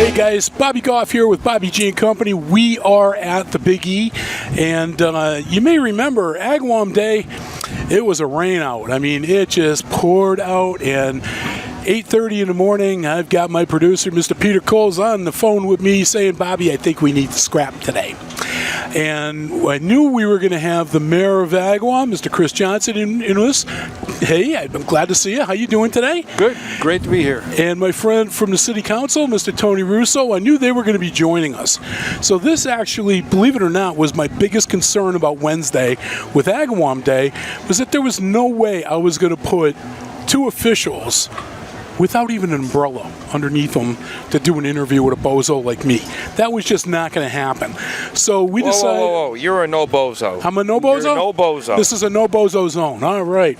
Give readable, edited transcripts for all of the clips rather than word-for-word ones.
Hey guys, Bobby Goff here with Bobby G & Company. We are at the Big E, and you may remember Agawam Day, it was a rain out. I mean, it just poured out, and 8:30 in the morning, I've got my producer, Mr. Peter Coles, on the phone with me saying, Bobby, I think we need to scrap today. And I knew we were going to have the mayor of Agawam, Mr. Chris Johnson, in us. Hey, I'm glad to see you. How you doing today? Good. Great to be here. And my friend from the city council, Mr. Tony Russo, I knew they were going to be joining us. So this actually, believe it or not, was my biggest concern about Wednesday with Agawam Day, was that there was no way I was going to put two officials without even an umbrella underneath them to do an interview with a bozo like me. That was just not going to happen. So we decided... Whoa. You're a no bozo. I'm a no bozo? You're a no bozo. This is a no bozo zone. All right.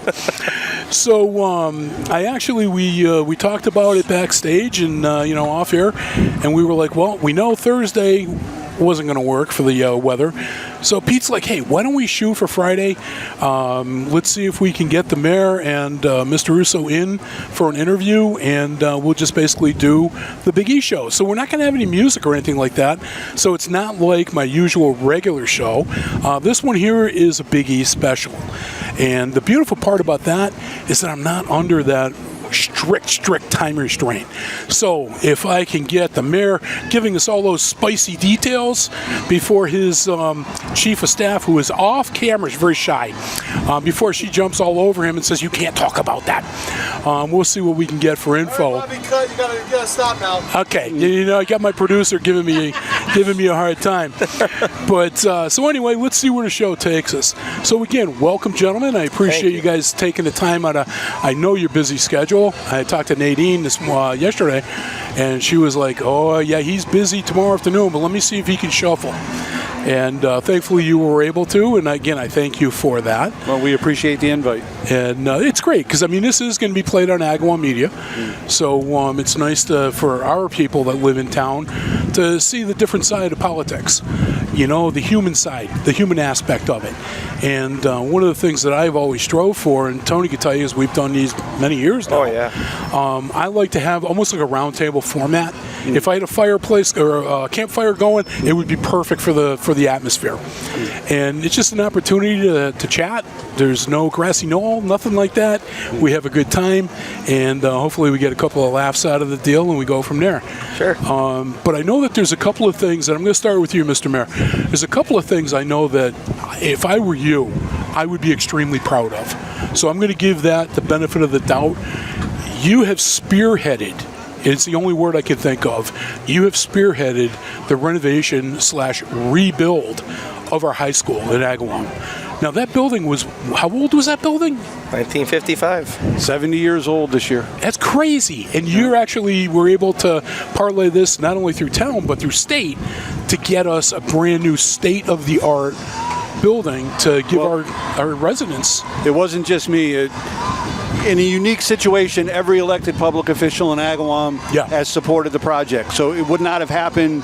So we talked about it backstage and, off air, and we were like, well, we know Thursday wasn't going to work for the weather. So Pete's like, hey, why don't we shoot for Friday? Let's see if we can get the mayor and Mr. Russo in for an interview, and we'll just basically do the Big E show. So we're not going to have any music or anything like that. So it's not like my usual regular show. This one here is a Big E special. And the beautiful part about that is that I'm not under that strict time restraint. So if I can get the mayor giving us all those spicy details before his chief of staff, who is off camera, is very shy, before she jumps all over him and says, you can't talk about that. We'll see what we can get for info. All right, Bobby, cut. You gotta stop now. Okay, I got my producer giving me a hard time. But so anyway, let's see where the show takes us. So again, welcome, gentlemen. I appreciate you guys taking the time out of, I know your busy schedule. I talked to Nadine yesterday, and she was like, oh, yeah, he's busy tomorrow afternoon, but let me see if he can shuffle. And thankfully you were able to, and again, I thank you for that. Well, we appreciate the invite. And it's great, because, this is going to be played on Agawam Media, so it's nice for our people that live in town to see the different side of politics, the human side, the human aspect of it. And one of the things that I've always strove for, and Tony can tell you, is we've done these many years now. Oh, yeah. I like to have almost like a roundtable format. If I had a fireplace or a campfire going, it would be perfect for the atmosphere. And it's just an opportunity to chat. There's no grassy knoll, nothing like that. We have a good time, and hopefully we get a couple of laughs out of the deal, and we go from there. Sure. But I know that there's a couple of things, and I'm going to start with you, Mr. Mayor. There's a couple of things I know that if I were you, I would be extremely proud of. So I'm going to give that the benefit of the doubt. You have spearheaded, it's the only word I can think of, you have spearheaded the renovation/rebuild of our high school at Agawam. Now that building was, how old was that building? 1955. 70 years old this year. That's crazy. And you actually were able to parlay this not only through town, but through state to get us a brand new state-of-the-art building to give our residents. It wasn't just me. In a unique situation, every elected public official in Agawam has supported the project. So it would not have happened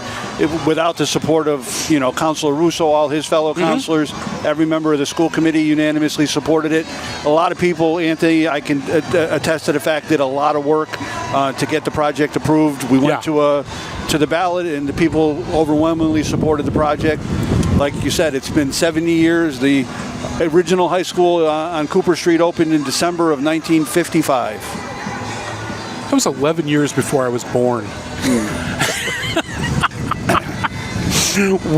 without the support of, Councilor Russo, all his fellow councilors. Every member of the school committee unanimously supported it. A lot of people, Anthony, I can attest to the fact, did a lot of work to get the project approved. We went to the ballot, and the people overwhelmingly supported the project. Like you said, it's been 70 years. The original high school on Cooper Street opened in December of 1955. That was 11 years before I was born.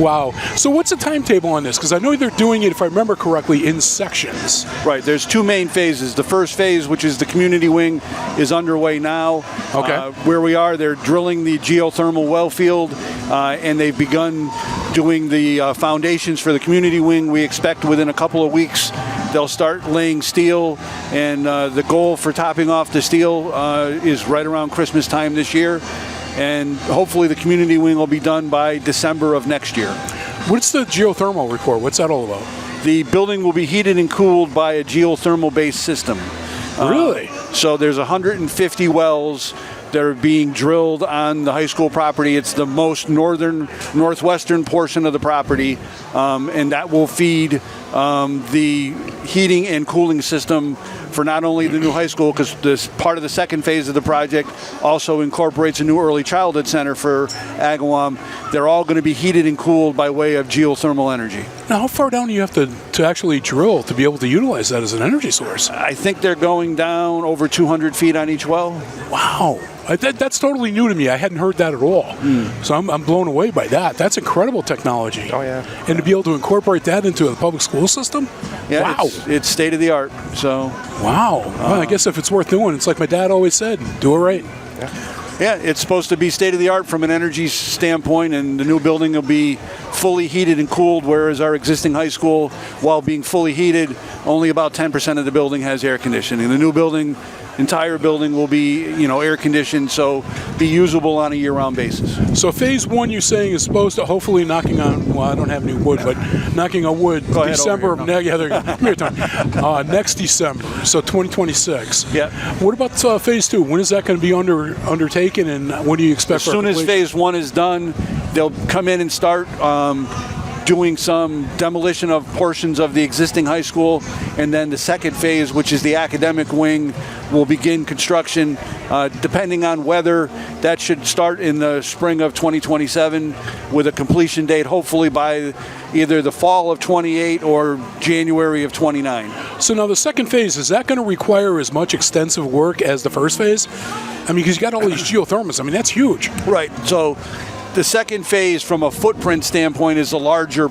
Wow. So what's the timetable on this? Because I know they're doing it, if I remember correctly, in sections. Right. There's two main phases. The first phase, which is the community wing, is underway now. Okay. Where we are, they're drilling the geothermal well field, and they've begun doing the foundations for the community wing. We expect within a couple of weeks they'll start laying steel, and the goal for topping off the steel is right around Christmas time this year. And hopefully the community wing will be done by December of next year. What's the geothermal report? What's that all about? The building will be heated and cooled by a geothermal-based system. Really? So there's 150 wells that are being drilled on the high school property. It's the most northwestern portion of the property, and that will feed the heating and cooling system for not only the new high school, because this part of the second phase of the project also incorporates a new early childhood center for Agawam. They're all going to be heated and cooled by way of geothermal energy. Now, how far down do you have to actually drill to be able to utilize that as an energy source? I think they're going down over 200 feet on each well. Wow. That's totally new to me. I hadn't heard that at all. So I'm blown away by that. That's incredible technology. Oh, yeah. And to be able to incorporate that into the public school system? Yeah, wow. It's state of the art. So, wow. Well, I guess if it's worth doing, it's like my dad always said, do it right. Yeah, it's supposed to be state of the art from an energy standpoint, and the new building will be fully heated and cooled, whereas our existing high school, while being fully heated, only about 10% of the building has air conditioning. The new building, entire building will be, air conditioned, so be usable on a year-round basis. So phase one, you're saying, is supposed to hopefully knocking on, well, I don't have any wood, but knocking on wood, December of next December, so 2026. Yeah. What about phase two? When is that going to be undertaken, and what do you expect? As soon as phase one is done, they'll come in and start doing some demolition of portions of the existing high school, and then the second phase, which is the academic wing, will begin construction. Depending on weather, that should start in the spring of 2027 with a completion date hopefully by either the fall of 28 or January of 29. So now the second phase, is that going to require as much extensive work as the first phase? I mean, because you got all these geothermals. I mean, that's huge. Right. So the second phase, from a footprint standpoint, is a larger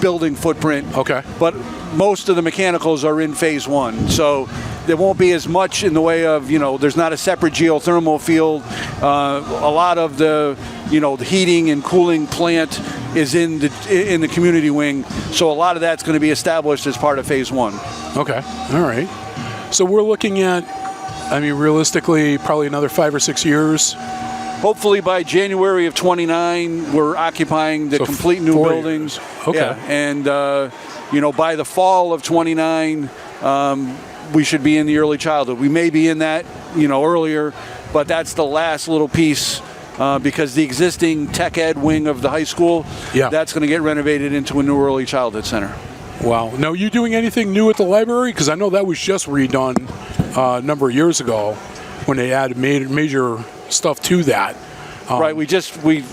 building footprint. Okay. But most of the mechanicals are in phase one. So there won't be as much in the way of, there's not a separate geothermal field. A lot of the heating and cooling plant is in the community wing. So a lot of that's going to be established as part of phase one. Okay. All right. So we're looking at, realistically, probably another 5 or 6 years. Hopefully by January of 29, we're occupying the complete new buildings. Okay. Yeah. And, by the fall of 29, we should be in the early childhood. We may be in that, earlier, but that's the last little piece because the existing tech ed wing of the high school, that's going to get renovated into a new early childhood center. Wow. Now, you doing anything new at the library? Because I know that was just redone a number of years ago when they added major stuff to that. Right. We 2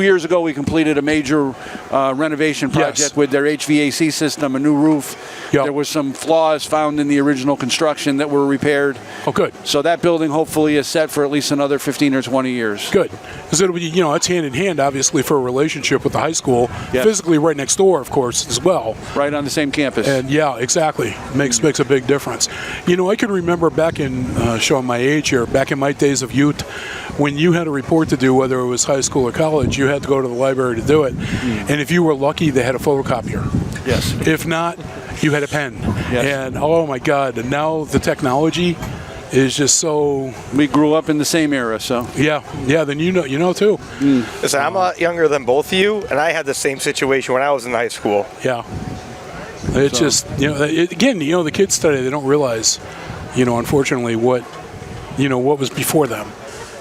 years ago, we completed a major renovation project with their HVAC system, a new roof. Yep. There was some flaws found in the original construction that were repaired. Oh, good. So that building hopefully is set for at least another 15 or 20 years. Good. Because it'll be, it's hand in hand, obviously, for a relationship with the high school. Yes. Physically right next door, of course, as well. Right on the same campus. And yeah, exactly. Makes a big difference. I can remember back in, showing my age here, back in my days of youth, when you had a report to do, whether it was high school or college, you had to go to the library to do it. And if you were lucky, they had a photocopier. Yes. If not, you had a pen. Yes. And oh my God, and now the technology is just so... We grew up in the same era, so... Yeah, then you know too. Listen, I'm a lot younger than both of you, and I had the same situation when I was in high school. Yeah. It's just, again, the kids today, they don't realize, unfortunately, what was before them.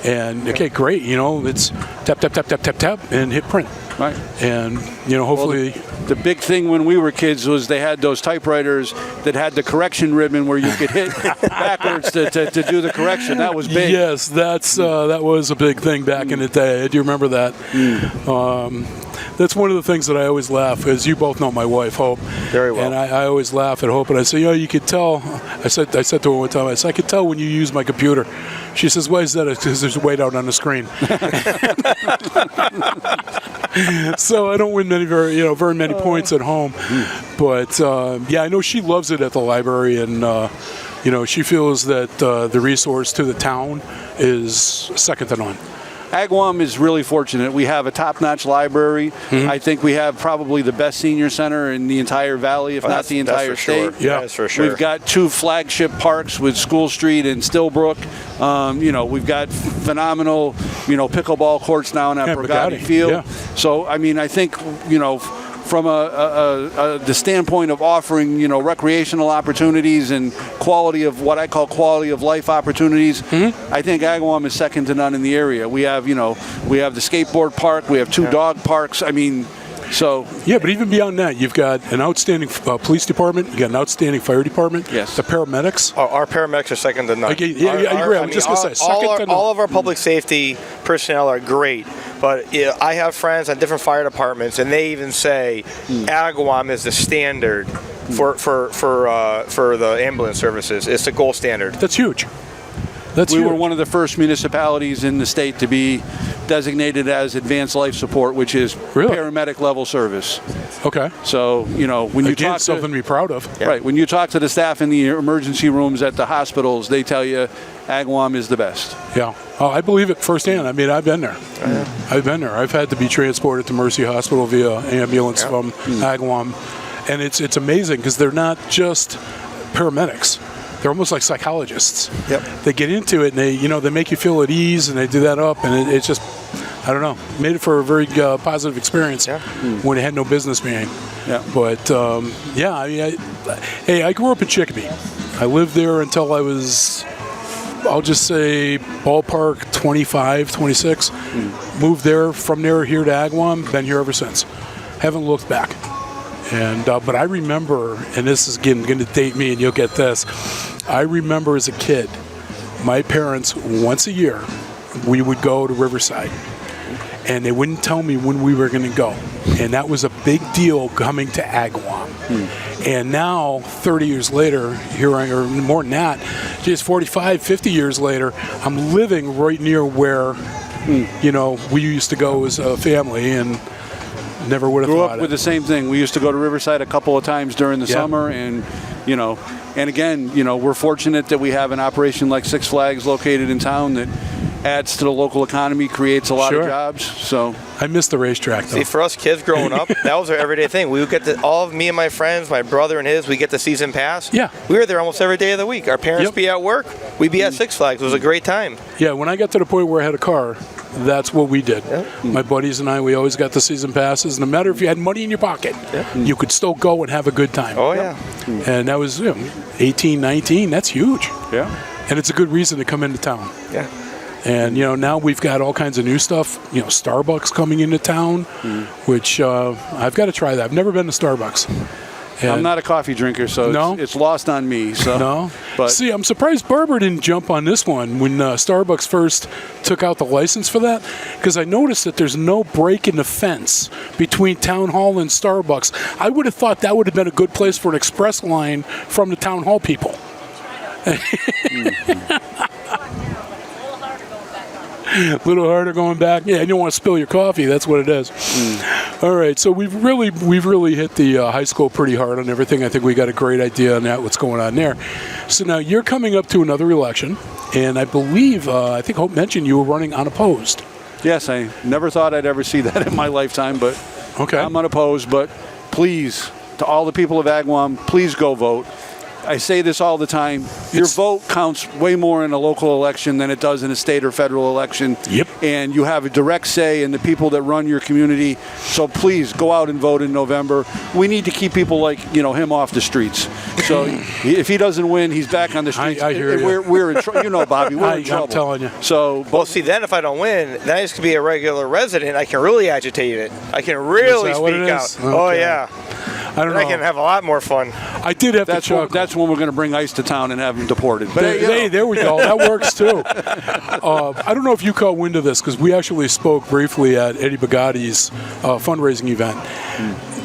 And, okay, great, it's tap, tap, tap, tap, tap, tap, and hit print. Right. And, hopefully... Well, the big thing when we were kids was they had those typewriters that had the correction ribbon where you could hit backwards to do the correction. That was big. Yes, that was a big thing back in the day. Do you remember that? That's one of the things that I always laugh, as you both know my wife, Hope. Very well. And I always laugh at Hope, and I say, you could tell. I said to her one time, I could tell when you use my computer. She says, why is that? Because there's weight out on the screen. So I don't win very many points at home. But I know she loves it at the library, and she feels that the resource to the town is second to none. Agawam is really fortunate. We have a top-notch library. I think we have probably the best senior center in the entire valley, if not the entire state. Sure. Yeah, that's for sure. We've got 2 flagship parks with School Street and Stillbrook. We've got phenomenal, pickleball courts now at Brigatti Field. Yeah. So, I think, from the standpoint of offering, recreational opportunities and quality of what I call quality of life opportunities, I think Agawam is second to none in the area. We have, we have the skateboard park, we have 2 dog parks. I mean, so yeah, but even beyond that, you've got an outstanding police department. You got an outstanding fire department. Yes. The paramedics. Our paramedics are second to none. I agree. I was just going to say, second to none. All of our public safety personnel are great, but I have friends on different fire departments, and they even say Agawam is the standard for the ambulance services. It's the gold standard. That's huge. We were one of the first municipalities in the state to be designated as advanced life support, which is paramedic level service. Okay. So, when you talk something to be proud of. Right. When you talk to the staff in the emergency rooms at the hospitals, they tell you Agawam is the best. Yeah. Oh, I believe it firsthand. I mean, I've been there. I've been there. I've had to be transported to Mercy Hospital via ambulance from Agawam. And it's amazing because they're not just paramedics. They're almost like psychologists. Yep. They get into it and they make you feel at ease and they do that up and it's just, I don't know, made it for a very positive experience when it had no business being. Yeah. But I grew up in Chicopee. I lived there until I was, I'll just say ballpark 25, 26. Moved there, from there here to Agawam, been here ever since. Haven't looked back. And but I remember, and this is again going to date me, and you'll get this. I remember as a kid, my parents once a year, we would go to Riverside, and they wouldn't tell me when we were going to go, and that was a big deal coming to Agawam. And now, 30 years later, here I, or more than that, just 45, 50 years later, I'm living right near where, we used to go as a family, and never would have grew thought up with the same thing. We used to go to Riverside a couple of times during the summer, and and again, we're fortunate that we have an operation like Six Flags located in town that adds to the local economy, creates a lot of jobs. So I miss the racetrack, though. See, for us kids growing up, that was our everyday thing. We would get all of me and my friends, my brother and his, we get the season pass. Yeah. We were there almost every day of the week. Our parents be at work. We'd be at Six Flags. It was a great time. Yeah, when I got to the point where I had a car, that's what we did. My buddies and I, we always got the season passes. No matter if you had money in your pocket, you could still go and have a good time. Oh, yeah. And that was 18, 19. That's huge. Yeah. And it's a good reason to come into town. Yeah. And, now we've got all kinds of new stuff. Starbucks coming into town, which I've got to try that. I've never been to Starbucks. And I'm not a coffee drinker, so it's lost on me. So no, but see, I'm surprised Barber didn't jump on this one when Starbucks first took out the license for that, because I noticed that there's no break in the fence between Town Hall and Starbucks. I would have thought that would have been a good place for an express line from the Town Hall people. A little harder going back. Yeah, you don't want to spill your coffee. That's what it is. All right, so we've really hit the high school pretty hard on everything. I think we got a great idea on that, what's going on there. So now you're coming up to another election, and I believe, I think Hope mentioned you were running unopposed. Yes, I never thought I'd ever see that in my lifetime, but I'm unopposed. But please, to all the people of Agawam, please go vote. I say this all the time. Your vote counts way more in a local election than it does in a state or federal election. Yep. And you have a direct say in the people that run your community. So please go out and vote in November. We need to keep people like him off the streets. So if he doesn't win, he's back on the streets. I hear you. We're in trouble. Bobby, we're in trouble. I'm telling you. So, well, see, then if I don't win, then I just could be a regular resident. I can really agitate it. I can really speak out. Okay. Oh yeah. I don't know. I can have a lot more fun. I did have to chuckle. That's when we're going to bring ICE to town and have him deported. But there we go. That works too. I don't know if you caught wind of this, because we actually spoke briefly at Eddie Bugotti's fundraising event.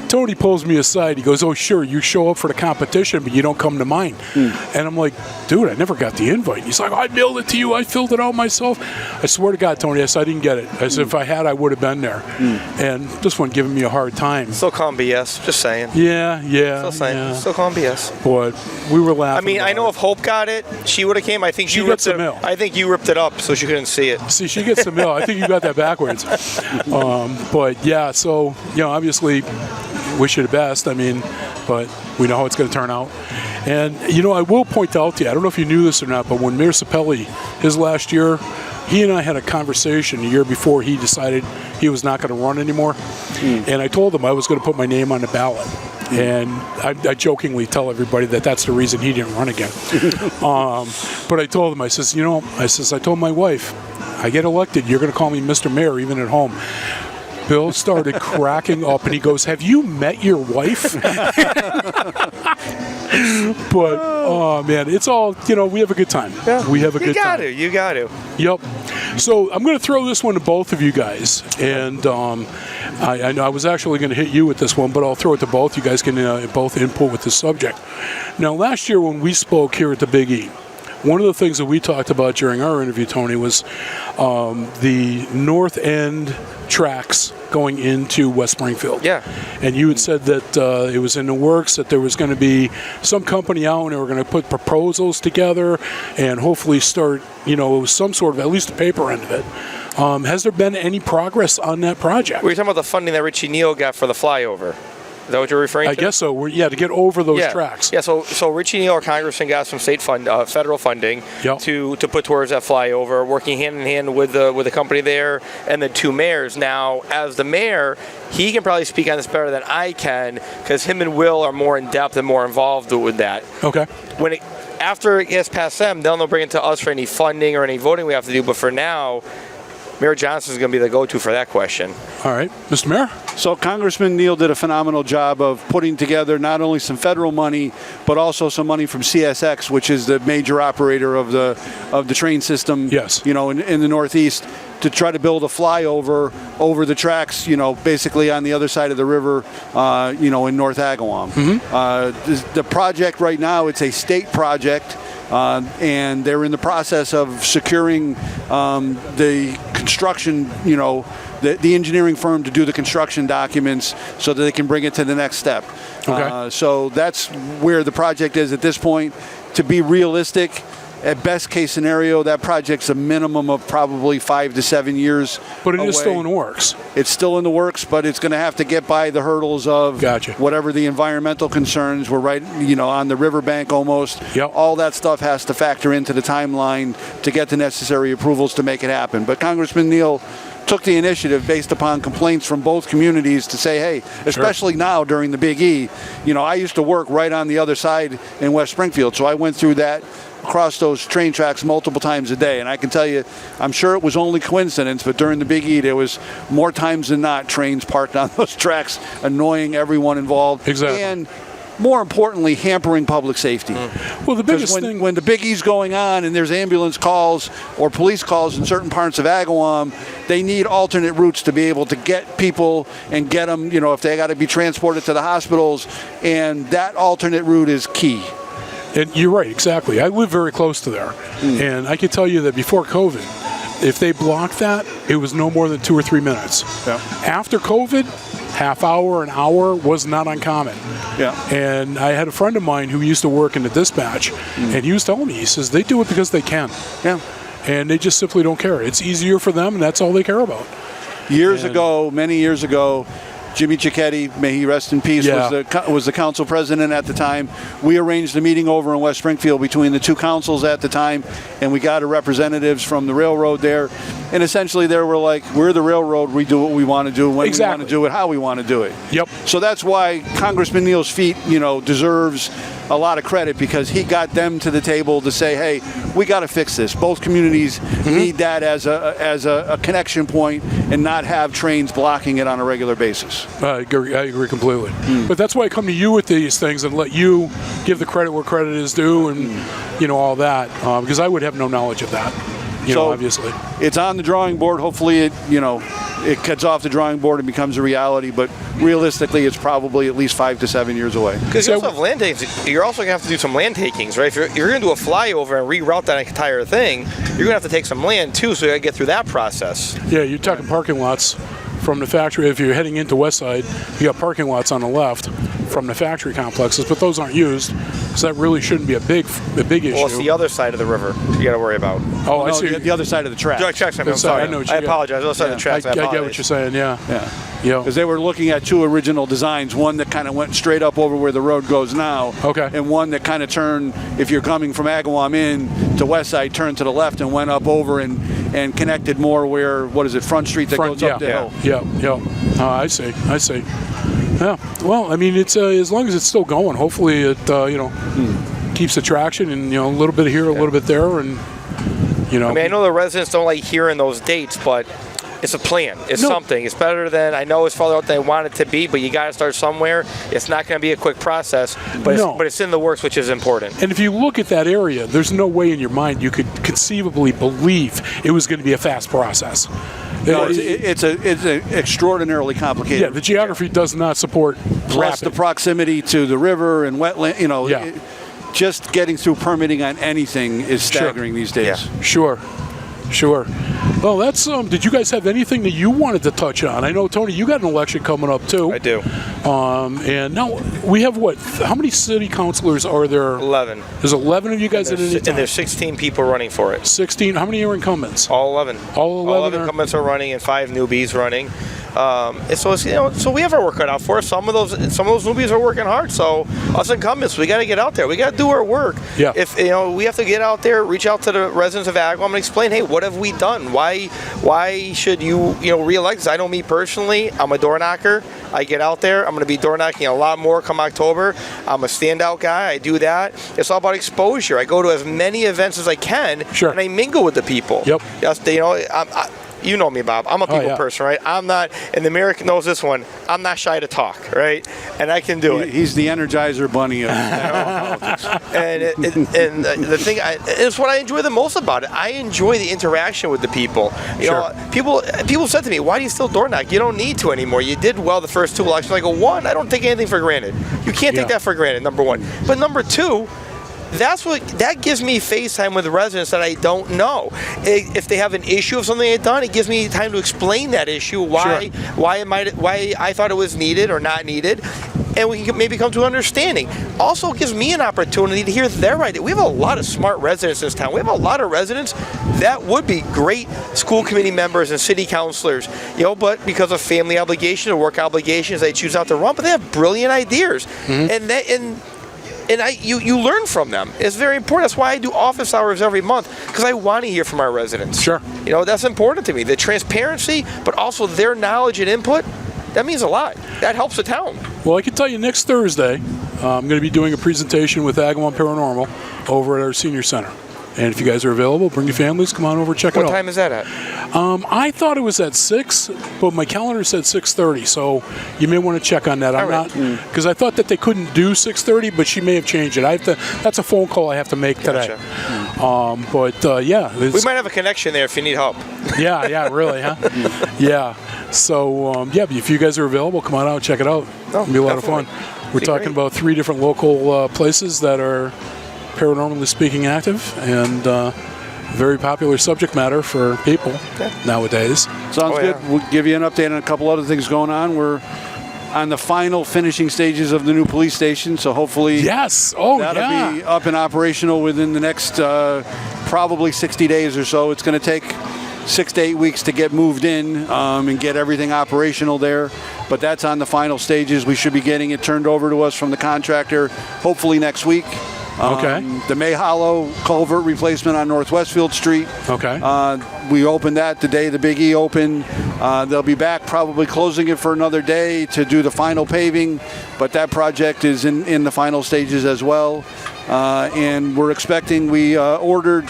Tony pulls me aside. He goes, "Oh, sure, you show up for the competition, but you don't come to mine." And I'm like, "Dude, I never got the invite." He's like, "I mailed it to you. I filled it out myself." I swear to God, Tony, I said I didn't get it. I said if I had, I would have been there. And this one giving me a hard time. Still calling BS. Just saying. Yeah. Still saying. Yeah. Still calling BS. But we were laughing. I mean, I know if Hope got it, she would have came. I think she gets the mail. I think you ripped it up so she couldn't see it. See, she gets the mail. I think you got that backwards. But yeah, so obviously, wish you the best. I mean, but we know how it's going to turn out. And I will point out to you, I don't know if you knew this or not, but when Mayor Sapelli, his last year, he and I had a conversation a year before he decided he was not going to run anymore. And I told him I was going to put my name on the ballot. And I jokingly tell everybody that that's the reason he didn't run again. But I told him, I says, I told my wife, I get elected, you're going to call me Mr. Mayor even at home. Bill started cracking up, and he goes, have you met your wife? But, oh, man, it's all, we have a good time. Yeah. We have a good time. You got to. Yep. So I'm going to throw this one to both of you guys. And I know I was actually going to hit you with this one, but I'll throw it to both. You guys can both input with the subject. Now, last year when we spoke here at the Big E, one of the things that we talked about during our interview, Tony, was the North End tracks going into West Springfield. Yeah. And you had said that it was in the works, that there was going to be some company out and they were going to put proposals together and hopefully start, some sort of, at least the paper end of it. Has there been any progress on that project? Were you talking about the funding that Richie Neal got for the flyover? Is that what you're referring to? I guess so. To get over those tracks. Yeah, so Richie Neal, our congressman, got some federal funding to put towards that flyover, working hand in hand with the company there and the two mayors. Now, as the mayor, he can probably speak on this better than I can because him and Will are more in depth and more involved with that. Okay. After it gets past them, then they'll bring it to us for any funding or any voting we have to do. But for now, Mayor Johnson is going to be the go-to for that question. All right. Mr. Mayor? So Congressman Neal did a phenomenal job of putting together not only some federal money, but also some money from CSX, which is the major operator of the train system, yes, in the Northeast, to try to build a flyover over the tracks, basically on the other side of the river, in North Agawam. Mm-hmm. The project right now, it's a state project. And they're in the process of securing the construction, the engineering firm to do the construction documents so that they can bring it to the next step. Okay. So that's where the project is at this point. To be realistic, at best case scenario, that project's a minimum of probably 5 to 7 years. But it away. is still in the works. It's still in the works, but it's going to have to get by the hurdles of whatever the environmental concerns. We're right, on the riverbank almost. Yep. All that stuff has to factor into the timeline to get the necessary approvals to make it happen. But Congressman Neal took the initiative based upon complaints from both communities to say, hey, especially now during the Big E, I used to work right on the other side in West Springfield, so I went through that, across those train tracks multiple times a day. And I can tell you, I'm sure it was only coincidence, but during the Big E, there was more times than not trains parked on those tracks, annoying everyone involved. Exactly. And more importantly, hampering public safety. Well, the biggest thing... When the Big E's going on and there's ambulance calls or police calls in certain parts of Agawam, they need alternate routes to be able to get people and get them, if they got to be transported to the hospitals. And that alternate route is key. And you're right, exactly. I live very close to there. And I can tell you that before COVID, if they blocked that, it was no more than 2 or 3 minutes. Yeah. After COVID, half hour, an hour was not uncommon. Yeah. And I had a friend of mine who used to work in the dispatch, and he was telling me, he says, they do it because they can. Yeah. And they just simply don't care. It's easier for them, and that's all they care about. Many years ago, Jimmy Cicchetti, may he rest in peace, was the council president at the time. We arranged a meeting over in West Springfield between the two councils at the time, and we got representatives from the railroad there. And essentially they were like, we're the railroad, we do what we want to do, when we want to do it, how we want to do it. Yep. So that's why Congressman Neal's feat, deserves a lot of credit, because he got them to the table to say, hey, we got to fix this. Both communities need that as a connection point and not have trains blocking it on a regular basis. I agree completely. But that's why I come to you with these things and let you give the credit where credit is due and, all that, because I would have no knowledge of that. Obviously. It's on the drawing board. Hopefully it gets off the drawing board and becomes a reality, but realistically it's probably at least 5 to 7 years away. Because you also have land takings. You're also going to have to do some land takings, right? If you're going to do a flyover and reroute that entire thing, you're going to have to take some land too, so you got to get through that process. Yeah, you're talking parking lots from the factory. If you're heading into West Side, you got parking lots on the left from the factory complexes, but those aren't used, so that really shouldn't be a big issue. Well, it's the other side of the river you got to worry about. Oh, I see. The other side of the track. I'm sorry. I know what I apologize. The other side of the tracks. I get what you're saying. Yeah. Yeah. Because they were looking at two original designs, one that kind of went straight up over where the road goes now, Okay. and one that kind of turned, if you're coming from Agawam in to West Side, turned to the left and went up over and connected more where, what is it, Front Street that goes up the hill. Yeah. I see. Yeah. Well, I mean, it's as long as it's still going. Hopefully, it keeps the traction, and a little bit here, a little bit there, and I mean, I know the residents don't like hearing those dates, but it's a plan. It's something. It's better than, I know it's farther out than I want it to be, but you got to start somewhere. It's not going to be a quick process, but it's in the works, which is important. And if you look at that area, there's no way in your mind you could conceivably believe it was going to be a fast process. No, it's an extraordinarily complicated. Yeah, the geography does not support plus the proximity to the river and wetland. Just getting through permitting on anything is staggering these days. Yeah. Sure. Well, that's did you guys have anything that you wanted to touch on? I know, Tony, you got an election coming up too. I do. And now we have what? How many city councilors are there? 11. There's 11 of you guys at any time. And there's 16 people running for it. 16. How many are incumbents? All 11. All 11 incumbents are running, and 5 newbies running. So we have our work cut out for us. Some of those newbies are working hard. So us incumbents, we got to get out there. We got to do our work. Yeah. If we have to get out there, reach out to the residents of Agawam and explain, hey, what have we done? Why should you re-elect us? I know me personally. I'm a door knocker. I get out there. I'm going to be door knocking a lot more come October. I'm a standout guy. I do that. It's all about exposure. I go to as many events as I can, and I mingle with the people. Yep. You know me, Bob. I'm a people person, right? I'm not, and the mayor knows this one, I'm not shy to talk, right? And I can do it. He's the Energizer Bunny of politics. And the thing, it's what I enjoy the most about it. I enjoy the interaction with the people. You know, people said to me, why do you still door knock? You don't need to anymore. You did well the first 2 elections. I go, one, I don't take anything for granted. You can't take that for granted, number one. But number two, that gives me face time with residents that I don't know. If they have an issue of something I've done, it gives me time to explain that issue, why I thought it was needed or not needed, and we can maybe come to an understanding. Also gives me an opportunity to hear their idea. We have a lot of smart residents in this town. We have a lot of residents that would be great school committee members and city councilors, but because of family obligations or work obligations, they choose not to run, but they have brilliant ideas. And you learn from them. It's very important. That's why I do office hours every month, because I want to hear from our residents. Sure. That's important to me. The transparency, but also their knowledge and input, that means a lot. That helps the town. Well, I can tell you next Thursday, I'm going to be doing a presentation with Agawam Paranormal over at our senior center. And if you guys are available, bring your families, come on over, check it out. What time is that at? I thought it was at 6, but my calendar said 6:30, so you may want to check on that. I'm not, because I thought that they couldn't do 6:30, but she may have changed it. That's a phone call I have to make today. We might have a connection there if you need help. Yeah, really, huh? Yeah. So, if you guys are available, come on out, check it out. It'll be a lot of fun. We're talking about 3 different local places that are paranormally speaking active, and very popular subject matter for people nowadays. Sounds good. We'll give you an update on a couple other things going on. We're on the final finishing stages of the new police station, so hopefully that'll be up and operational within the next probably 60 days or so. It's going to take 6 to 8 weeks to get moved in and get everything operational there, but that's on the final stages. We should be getting it turned over to us from the contractor hopefully next week. The May Hollow culvert replacement on North Westfield Street. We opened that the day the Big E opened. They'll be back probably closing it for another day to do the final paving, but that project is in the final stages as well. And we're expecting, we ordered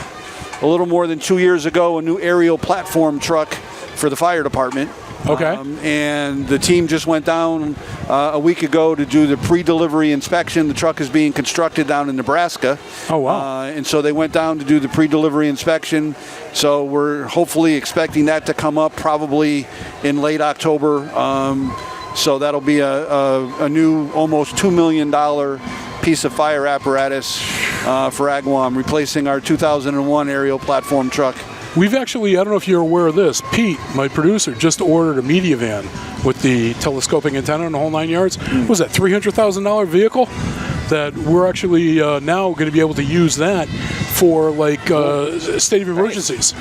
a little more than 2 years ago a new aerial platform truck for the fire department. And the team just went down a week ago to do the pre-delivery inspection. The truck is being constructed down in Nebraska. Oh, wow. And so they went down to do the pre-delivery inspection. So we're hopefully expecting that to come up probably in late October. So that'll be a new almost $2 million piece of fire apparatus for Agawam, replacing our 2001 aerial platform truck. We've actually, I don't know if you're aware of this, Pete, my producer, just ordered a media van with the telescoping antenna and the whole 9 yards. What was that, $300,000 vehicle? That we're actually now going to be able to use that for like state of emergencies.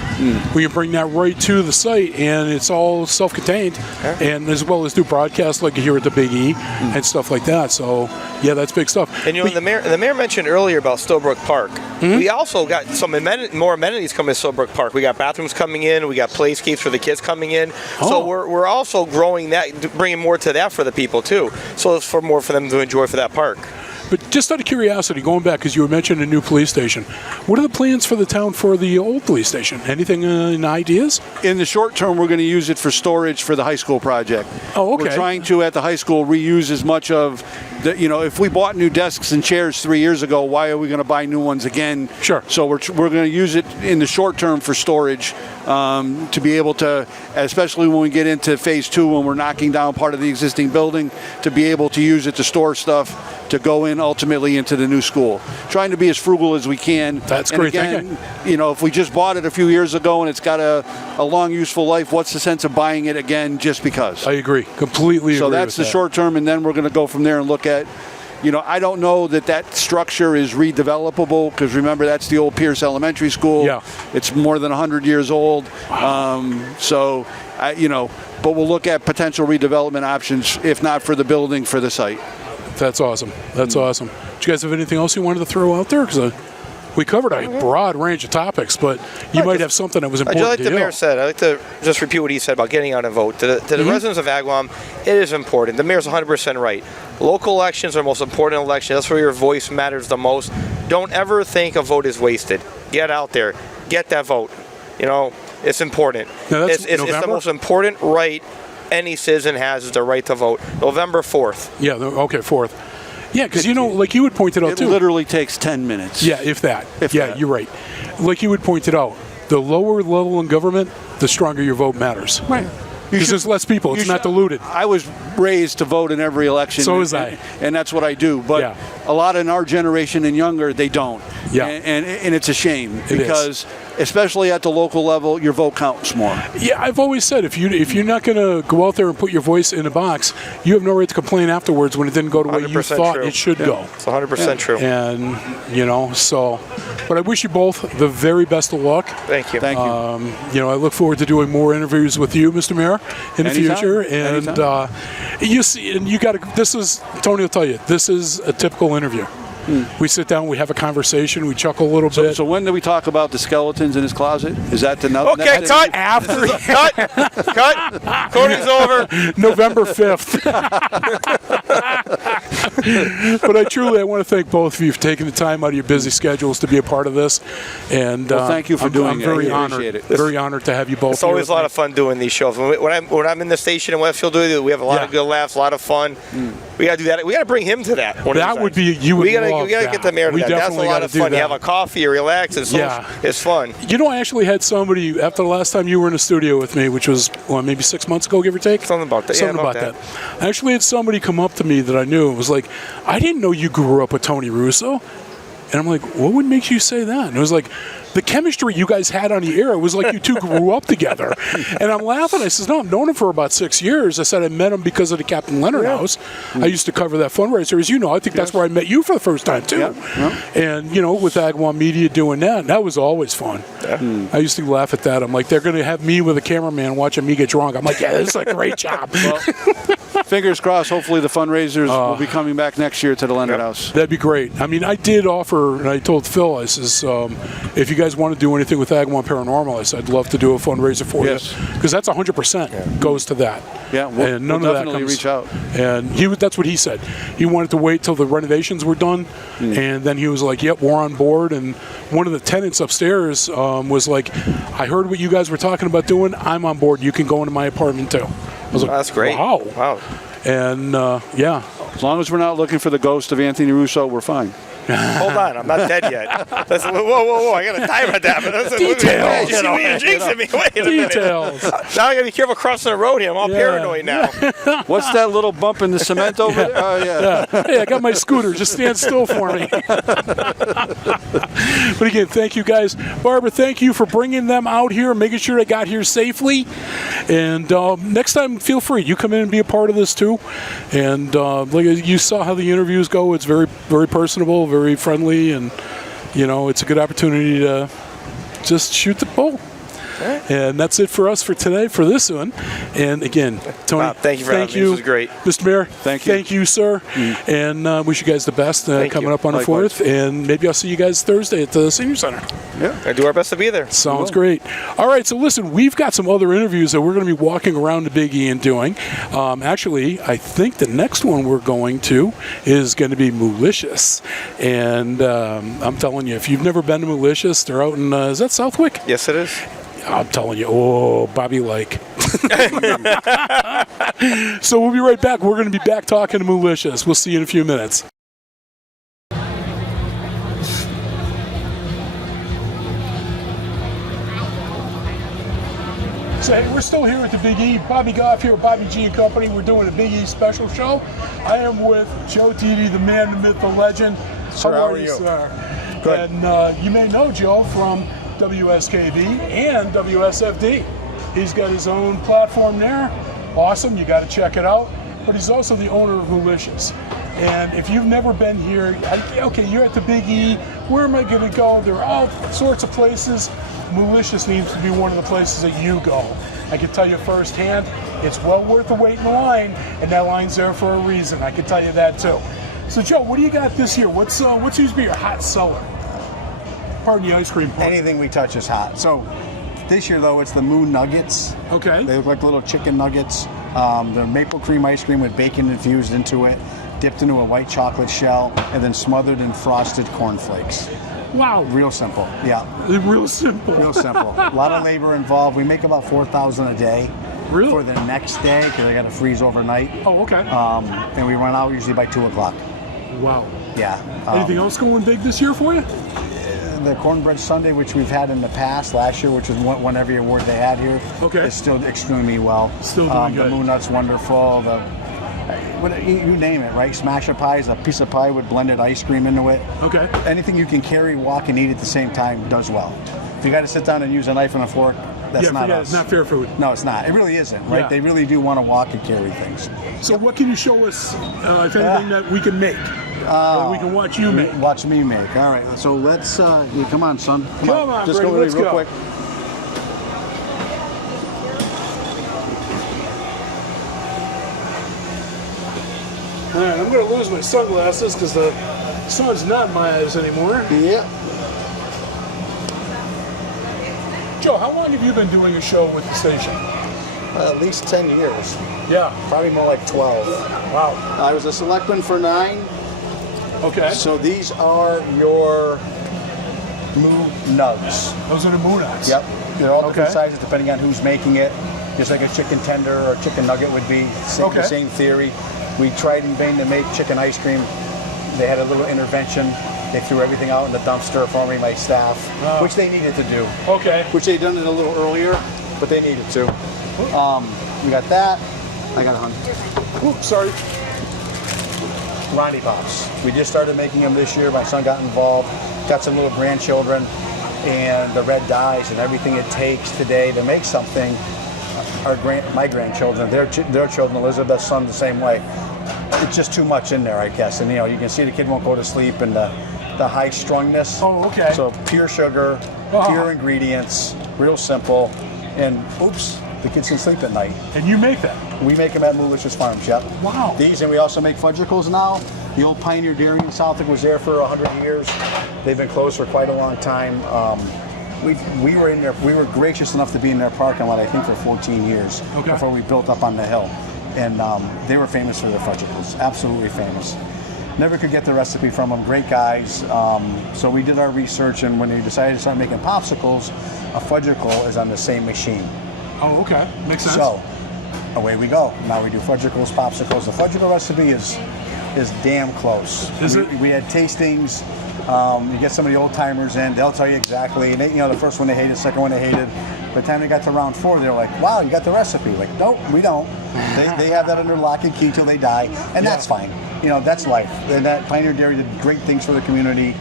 We can bring that right to the site, and it's all self-contained, and as well as do broadcasts like here at the Big E and stuff like that. So yeah, that's big stuff. And the mayor mentioned earlier about Stillbrook Park. We also got some more amenities coming to Stillbrook Park. We got bathrooms coming in. We got playscapes for the kids coming in. So we're also growing that, bringing more to that for the people too. So it's more for them to enjoy for that park. But just out of curiosity, going back, because you were mentioning a new police station, what are the plans for the town for the old police station? Anything in ideas? In the short term, we're going to use it for storage for the high school project. Oh, okay. We're trying to, at the high school, reuse as much of the, if we bought new desks and chairs 3 years ago, why are we going to buy new ones again? Sure. So we're going to use it in the short term for storage to be able to, especially when we get into phase 2, when we're knocking down part of the existing building, to be able to use it to store stuff to go in ultimately into the new school. Trying to be as frugal as we can. That's and great again, thinking. If we just bought it a few years ago and it's got a long useful life, what's the sense of buying it again just because? I agree. Completely agree. So that's the short term, and then we're going to go from there and look at, I don't know that structure is redevelopable, because remember, that's the old Pierce Elementary School. Yeah. It's more than 100 years old. Wow. But we'll look at potential redevelopment options, if not for the building, for the site. That's awesome. That's awesome. Do you guys have anything else you wanted to throw out there? Because we covered a broad range of topics, but you might have something that was important Like to the you. mayor said, I'd like to just repeat what he said about getting out and vote. To the residents of Agawam, it is important. The mayor's 100% right. Local elections are the most important election. That's where your voice matters the most. Don't ever think a vote is wasted. Get out there. Get that vote. It's important. Now, that's it's the November? most important right any citizen has, is the right to vote. November 4th. Yeah, okay, 4th. Yeah, because like you had pointed out It too. literally takes 10 minutes. Yeah, if that. that. You're right. Like you had pointed out, the lower level in government, the stronger your vote matters. Right. Because there's less people. It's not diluted. I was raised to vote in every election. So was I. And that's what I do. But a lot in our generation and younger, they don't. Yeah. And it's a shame, It because especially at the local level, your vote counts more. Yeah, I've always said if you're not going to go out there and put your voice in a box, you have no right to complain afterwards when it didn't go the way you thought true. it should go. It's 100% true. And but I wish you both the very best of luck. Thank you. Thank you. I look forward to doing more interviews with you, Mr. Mayor, in the Anytime. future. And you see, and you got to. This is Tony will tell you. This is a typical interview. We sit down, we have a conversation, we chuckle a little bit. So when do we talk about the skeletons in his closet? Is that the Okay, next cut. After Cut. Recording's over. November 5th. But I want to thank both of you for taking the time out of your busy schedules to be a part of this. And Well, thank you for doing I'm it. very I honored. appreciate it. Very honored to have you both. It's always a here lot with of fun doing these shows. When I'm in the station in Westfield, we have a lot of good laughs, a lot of fun. We got to do that. We got to bring him to that. That would be you. Would we got love to that. get the mayor to We that. That's a definitely lot gotta of do fun. You that. have a coffee, you relax. It's fun. I actually had somebody after the last time you were in the studio with me, which was maybe 6 months ago, give or take. Something about that. Something about that. I actually had somebody come up to me that I knew and was like, "I didn't know you grew up with Tony Russo." And I'm like, "What would make you say that?" And it was like, the chemistry you guys had on the air, it was like you two grew up together. And I'm laughing. I said, "No, I've known him for about 6 years." I said, "I met him because of the Captain Leonard House. I used to cover that fundraiser, as you know. I think that's where I met you for the first time, too." And, with Agawam Media doing that was always fun. I used to laugh at that. I'm like, they're going to have me with a cameraman watching me get drunk. I'm like, yeah, this is a great job. Well, fingers crossed, hopefully the fundraisers will be coming back next year to the Leonard House. That'd be great. I mean, I did offer, and I told Phil, I says, if you guys want to do anything with Agawam Paranormal, I said, I'd love to do a fundraiser for you. Because that's 100% goes to that. Yeah, we'll definitely reach out. And that's what he said. He wanted to wait till the renovations were done, and then he was like, yep, we're on board. And one of the tenants upstairs was like, I heard what you guys were talking about doing. I'm on board. You can go into my apartment, too. I was like, that's great. Wow. And, As long as we're not looking for the ghost of Anthony Russo, we're fine. Hold on, I'm not dead yet. Whoa! I got a time at that. But Details. You're jinxing me. Wait a minute. Details. Now I got to be careful crossing the road here. I'm all paranoid now. What's that little bump in the cement over there? Oh, yeah. Hey, I got my scooter. Just stand still for me. But again, thank you guys. Barbara, thank you for bringing them out here, making sure they got here safely. And next time, feel free. You come in and be a part of this, too. And like you saw how the interviews go. It's very, very personable, very friendly, and it's a good opportunity to just shoot the bull. And that's it for us for today for this one. And again, Tony, Bob, thank you for having me. This was great. Mr. Mayor, Thank you. Thank you, sir. And wish you guys the best coming you. up on the Likewise. 4th. And maybe I'll see you guys Thursday at the Senior Center. I do our best to be there. Sounds great. All right, so listen, we've got some other interviews that we're going to be walking around the Big E and doing. Actually, I think the next one we're going to is going to be Moolicious. And I'm telling you, if you've never been to Moolicious, they're out in, is that Southwick? Yes, it is. I'm telling you, Bobby Lake. So we'll be right back. We're going to be back talking to Moolicious. We'll see you in a few minutes. So hey, we're still here at the Big E. Bobby Goff here with Bobby G and Company. We're doing a Big E special show. I am with Joe Titi, the man, the myth, the legend. Sir, how are you? Sir? Good. And you may know Joe from WSKV and WSFD. He's got his own platform there. Awesome, you got to check it out. But he's also the owner of Moolicious. And if you've never been here, okay, you're at the Big E. Where am I going to go? There are all sorts of places. Moolicious needs to be one of the places that you go. I can tell you firsthand, it's well worth the wait in the line, and that line's there for a reason. I can tell you that too. So Joe, what do you got this year? What's usually be your hot seller? Pardon the ice cream part. Anything we touch is hot. So this year, though, it's the Moon Nuggets. Okay. They look like little chicken nuggets. They're maple cream ice cream with bacon infused into it, dipped into a white chocolate shell, and then smothered in frosted cornflakes. Wow. Real simple. Yeah. Real simple. Real simple. A lot of labor involved. We make about 4,000 a day. Really? For the next day, because they got to freeze overnight. Oh, okay. And we run out usually by 2 o'clock. Wow. Yeah. Anything else going big this year for you? The cornbread sundae, which we've had in the past, last year, which was won every award they had here, Okay. is still extremely well. Still doing good. The Moon Nut's wonderful. You name it, right? Smasher pie is a piece of pie with blended ice cream into it. Okay. Anything you can carry, walk, and eat at the same time does well. If you got to sit down and use a knife and a fork, that's not us. It's not fair food. No, it's not. It really isn't, right? Yeah. They really do want to walk and carry things. So what can you show us, if anything, that we can make? Or we can watch you make? Watch me make. All right. So let's, come on, son. Come on, Just Brady, go let's real go. quick. All right, I'm going to lose my sunglasses because the sun's not in my eyes anymore. Yeah. Joe, how long have you been doing a show with the station? At least 10 years. Yeah. Probably more like 12. Wow. I was a selectman for 9. Okay. So these are your Moo Nugs. Those are the Moon Nuts. Yep. They're all different Okay. sizes depending on who's making it. Just like a chicken tender or chicken nugget would be. Okay. The same theory. We tried in vain to make chicken ice cream. They had a little intervention. They threw everything out in the dumpster for me, my staff, which they needed to do. Okay. Which they done it a little earlier, but they needed to. We got that. I got a hun. Oops, sorry. Ronnie Pops. We just started making them this year. My son got involved, got some little grandchildren, and the red dyes and everything it takes today to make something. My grandchildren, their children, Elizabeth's son, the same way. It's just too much in there, I guess. And you can see the kid won't go to sleep, and the high strungness. Oh, okay. So pure sugar, pure ingredients, real simple, and oops, the kids can sleep at night. And you make that? We make them at Moolicious Farms, yep. Wow. These, and we also make fudgicles now. The old Pioneer Dairy in Southwick was there for 100 years. They've been closed for quite a long time. We were in there. We were gracious enough to be in their parking lot, I think, for 14 years before we built up on the hill. And they were famous for their fudgicles, absolutely famous. Never could get the recipe from them. Great guys. So we did our research, and when we decided to start making popsicles, a fudgicle is on the same machine. Oh, okay. Makes sense. So away we go. Now we do fudgicles, popsicles. The fudgicle recipe is damn close. Is it? We had tastings. You get some of the old timers in, they'll tell you exactly. They, the first one they hated, the second one they hated. By the time they got to round 4, they're like, wow, you got the recipe. Like, nope, we don't. They have that under lock and key till they die, and that's fine. That's life. And that Pioneer Dairy did great things for the community.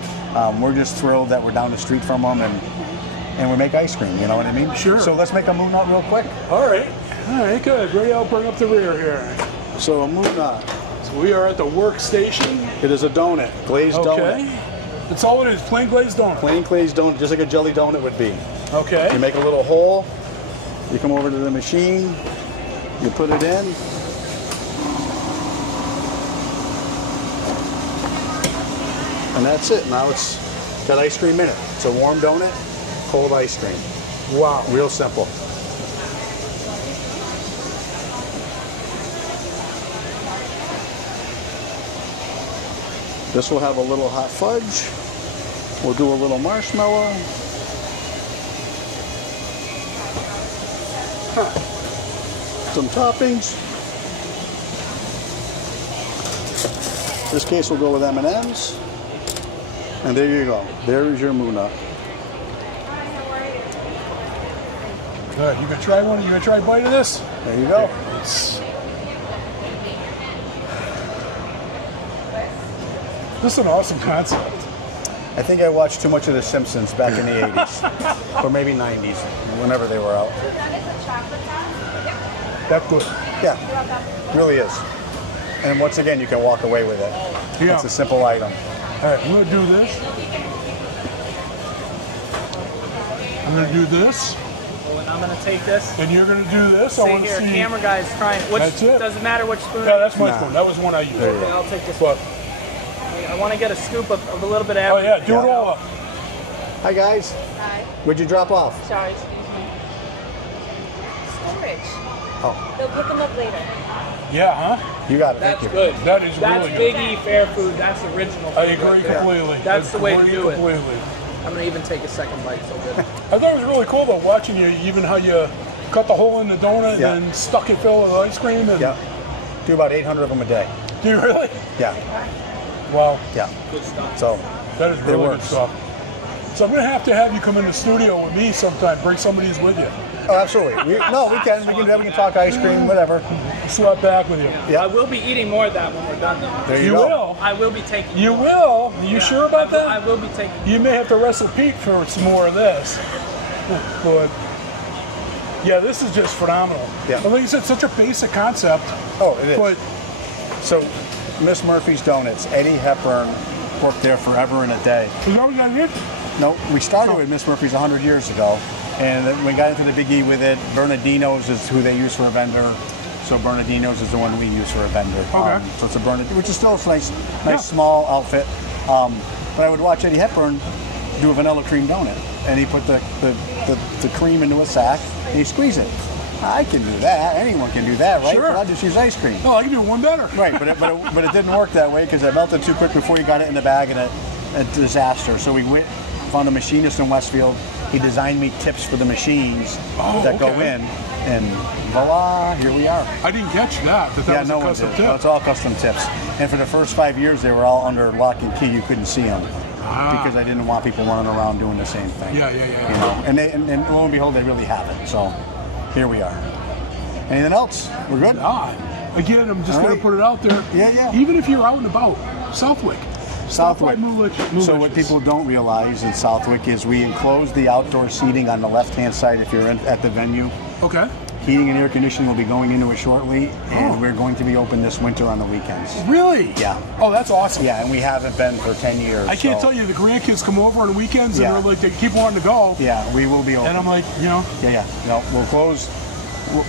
We're just thrilled that we're down the street from them, and we make ice cream, you know what I mean? Sure. So let's make a Moon Nut real quick. All right, good. Ready, I'll bring up the rear here. So a Moon Nut. So we are at the workstation. It is a donut, glazed Okay. donut. That's all it is, plain glazed donut. Plain glazed donut, just like a jelly donut would be. Okay. You make a little hole, you come over to the machine, you put it in. And that's it. Now it's got ice cream in it. It's a warm donut, cold ice cream. Wow. Real simple. This will have a little hot fudge. We'll do a little marshmallow. Some toppings. In this case, we'll go with M&Ms. And there you go. There is your Moonut. Good. You gonna try one? You gonna try a bite of this? There you go. This is an awesome concept. I think I watched too much of The Simpsons back in the 80s. Or maybe 90s, whenever they were out. That's good. Yeah, really is. And once again, you can walk away with it. Yeah. It's a simple item. All right, I'm gonna do this. I'm gonna do this, And I'm gonna take this. and you're gonna do this. I See want to here, see. camera guy's trying. Which That's it. doesn't matter which spoon. Yeah, that's my Nah. spoon. That was the one I used. Okay, I'll take this. But, I want to get a scoop of a little bit of oh everything. yeah, do it all up. Hi, guys. Hi. Where'd you drop off? Sorry, excuse me. Storage. Oh, They'll pick them up later. Yeah, huh? you got it. That's Thank you. good. That is That's really Big good. E fair food. That's original food. I right agree there. completely. That's the way to Agree do it. completely. I'm gonna even take a second bite. So good. I thought it was really cool though, watching you, even how you cut the hole in the donut Yeah. and stuck it full of ice cream. And Yeah. Do about 800 of them a day. Do you really? Yeah. Wow, Yeah. Good stuff. So, that is really good works. stuff. So I'm gonna have you come in the studio with me sometime. Bring somebody who's with you. oh, absolutely. We can. We can talk ice cream, whatever. Swap back with you. Yeah. I will be eating more of that when we're done. Though. There you You go. will. I will be taking. You more. will. You sure about I that? will be taking. You may have to wrestle Pete for some more of this. But yeah, this is just phenomenal. Yeah. And like you said, such a basic concept. Oh, it is. But So, Miss Murphy's Donuts, Eddie Hepburn worked there forever and a day. is that what that is? No, we started with Miss Murphy's 100 years ago, and then we got into the Big E with it. Bernardino's is who they use for a vendor, so Bernardino's is the one we use for a vendor. Okay. So it's a Bernardino, which is still a nice Yeah. small outfit. But I would watch Eddie Hepburn do a vanilla cream donut, and he put the cream into a sack, and he squeeze it. I can do that. Anyone can do that, right? Sure. But I'll just use ice cream. No, I can do one better. Right, but it didn't work that way because it melted too quick before you got it in the bag, and a disaster. So we found a machinist in Westfield. He designed me tips for the machines that go okay. in, and voila, here we are. I didn't catch that. That was a one custom did. tip. No, it's all custom tips. And for the first 5 years, they were all under lock and key. You couldn't see them because I didn't want people running around doing the same thing. Yeah. You know, and lo and behold, they really haven't. So here we are. Anything else? We're good. Again, I'm just All going right. to put it out there. Yeah. Even if you're out and about, Southwick. Southwick. Moolicious. So what people don't realize in Southwick is we enclose the outdoor seating on the left-hand side if you're at the venue. Okay. Heating and air conditioning will be going into it shortly, and we're going to be open this winter on the weekends. Really? Yeah. Oh, that's awesome. Yeah, and we haven't been for 10 years. I can't so- tell you, the grandkids come over on the weekends Yeah. and they're like, they keep wanting to go. Yeah, we will be open. And I'm like, you know, Yeah. No, we'll close.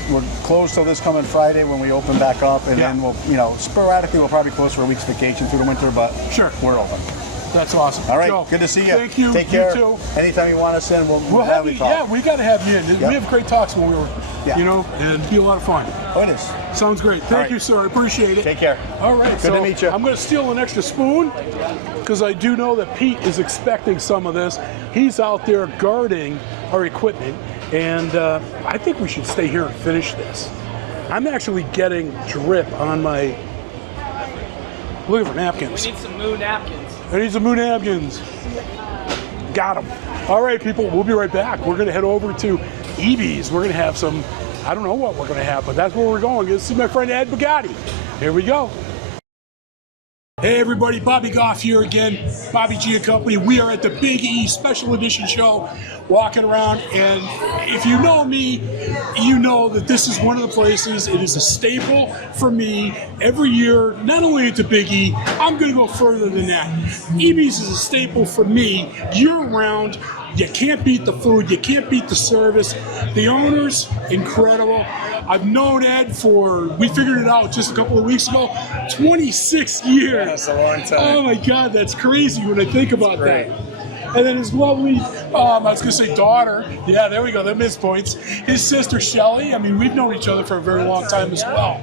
We're closed till this coming Friday when we open back up, and Yeah. then we'll, sporadically we'll probably close for a week's vacation through the winter, but Sure. we're open. that's awesome. All right, Joe, good to see you. Thank you. Take care. You too. Anytime you want us in, we'll We'll have gladly you, talk. yeah, we got to have you in. Yep. We have great talks when we were, Yeah. you know, and it'd be a lot of fun. Oh, it is. Sounds great. Thank right. you, sir. I appreciate it. Take care. All right. Good to meet you. I'm going to steal an extra spoon because I do know that Pete is expecting some of this. He's out there guarding our equipment, and I think we should stay here and finish this. I'm actually getting drip on my. Looking for napkins. We need some moon napkins. I need some moon napkins. Got them. All right, people, we'll be right back. We're going to head over to Evie's. We're going to have some, I don't know what we're going to have, but that's where we're going. This is my friend Ed Bugatti. Here we go. Hey everybody, Bobby Goff here again, Bobby G and Company. We are at the Big E Special Edition show, walking around, and if you know me, you know that this is one of the places, it is a staple for me every year, not only at the Big E, I'm going to go further than that. EB's is a staple for me year-round. You can't beat the food, you can't beat the service. The owners, incredible. I've known Ed for, we figured it out just a couple of weeks ago, 26 years. Yeah, that's a long time. Oh my God, that's crazy when I think about that. And then his lovely, I was going to say daughter. Yeah, there we go, that missed points. His sister, Shelly. I mean, we've known each other for a very long time as well.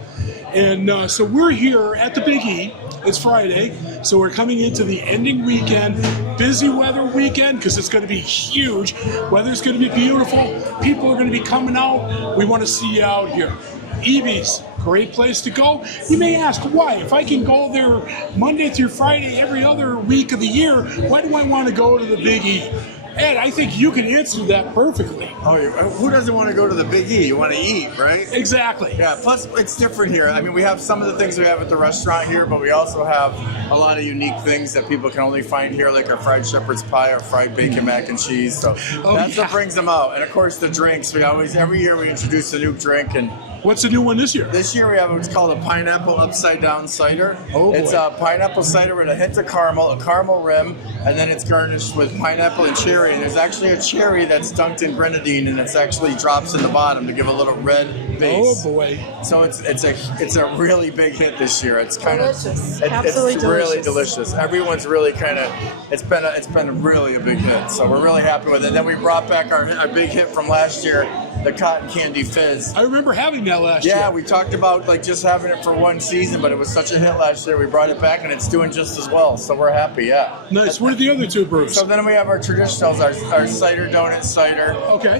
And so we're here at the Big E. It's Friday, so we're coming into the ending weekend, busy weather weekend, because it's going to be huge. Weather's going to be beautiful. People are going to be coming out. We want to see you out here. EB's, great place to go. You may ask, why? If I can go there Monday through Friday every other week of the year, why do I want to go to the Big E? Ed, I think you can answer that perfectly. Oh, who doesn't want to go to the Big E? You want to eat, right? Exactly. Yeah, plus it's different here. I mean, we have some of the things we have at the restaurant here, but we also have a lot of unique things that people can only find here, like our fried shepherd's pie, our fried bacon mac and cheese. So that's what brings them out. And of course, the drinks. Every year we introduce a new drink. And what's the new one this year? This year we have what's called a pineapple upside down cider. Oh, boy. It's a pineapple cider with a hint of caramel, a caramel rim, and then it's garnished with pineapple and cherry. And there's actually a cherry that's dunked in grenadine, and it's actually drops in the bottom to give a little red base. Oh boy! So it's a really big hit this year. It's kind delicious. of Absolutely it's really delicious. delicious. Everyone's really kind of it's been really a big hit. So we're really happy with it. And then we brought back our big hit from last year, the cotton candy fizz. I remember having that last year. Yeah, we talked about like just having it for one season, but it was such a hit last year. We brought it back, and it's doing just as well. So we're happy. Yeah. Nice. What are the other two brews? So then we have our traditionals, our cider donut cider,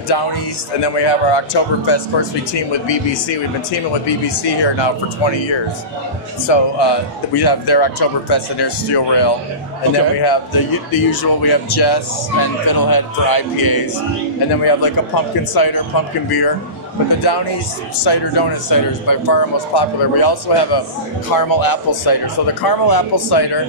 down east, and then we have our Oktoberfest. Of course, we team with BBC. We've been teaming with BBC here now for 20 years. So we have their Oktoberfest and their Steel Rail, and then we have the usual. We have Jess and Fiddlehead for IPAs, and then we have like a pumpkin cider, pumpkin beer. But the Down East cider donut cider is by far our most popular. We also have a caramel apple cider. So the caramel apple cider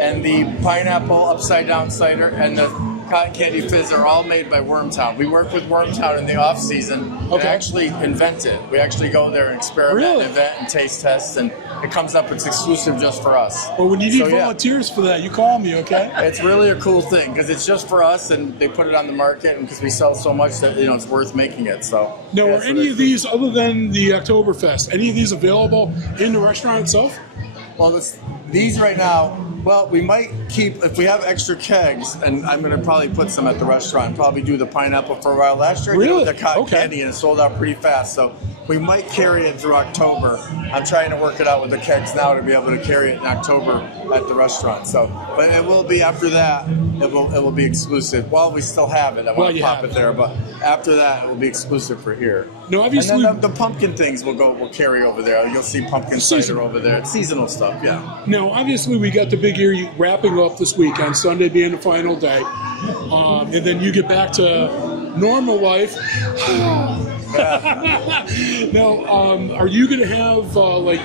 and the pineapple upside down cider and the cotton candy fizz are all made by Wormtown. We work with Wormtown in the off season and actually invent it. We actually go there and experiment, and invent, and taste test, and it comes up. It's exclusive just for us. Well, when you need volunteers for that, you call me, okay? It's really a cool thing because it's just for us, and they put it on the market, and because we sell so much that it's worth making it. So now, are any of these, other than the Oktoberfest, any of these available in the restaurant itself? Well, these right now, well, we might keep, if we have extra kegs, and I'm going to probably put some at the restaurant, probably do the pineapple for a while. Last year I did the cotton candy, and it sold out pretty fast. So we might carry it through October. I'm trying to work it out with the kegs now to be able to carry it in October at the restaurant. So, but it will be after that. It will be exclusive. While we still have it, I want to pop it there. But after that, it will be exclusive for here. No, obviously, and then the pumpkin things will carry over there. You'll see pumpkin cider over there. It's seasonal stuff. Yeah. Now, obviously, we got the Big E wrapping up this week on Sunday being the final day, and then you get back to normal life. Now, are you going to have like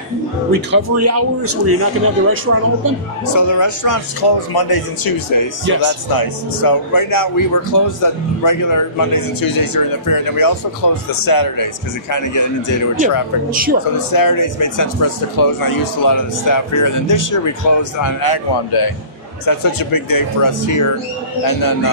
recovery hours where you're not going to have the restaurant open? So the restaurant's closed Mondays and Tuesdays, so that's nice. So right now we were closed on regular Mondays and Tuesdays during the fair, and then we also closed the Saturdays because it kind of get inundated with traffic. Sure. So the Saturdays made sense for us to close, and I used a lot of the staff here. And then this year we closed on Agawam Day. So that's such a big day for us here, and then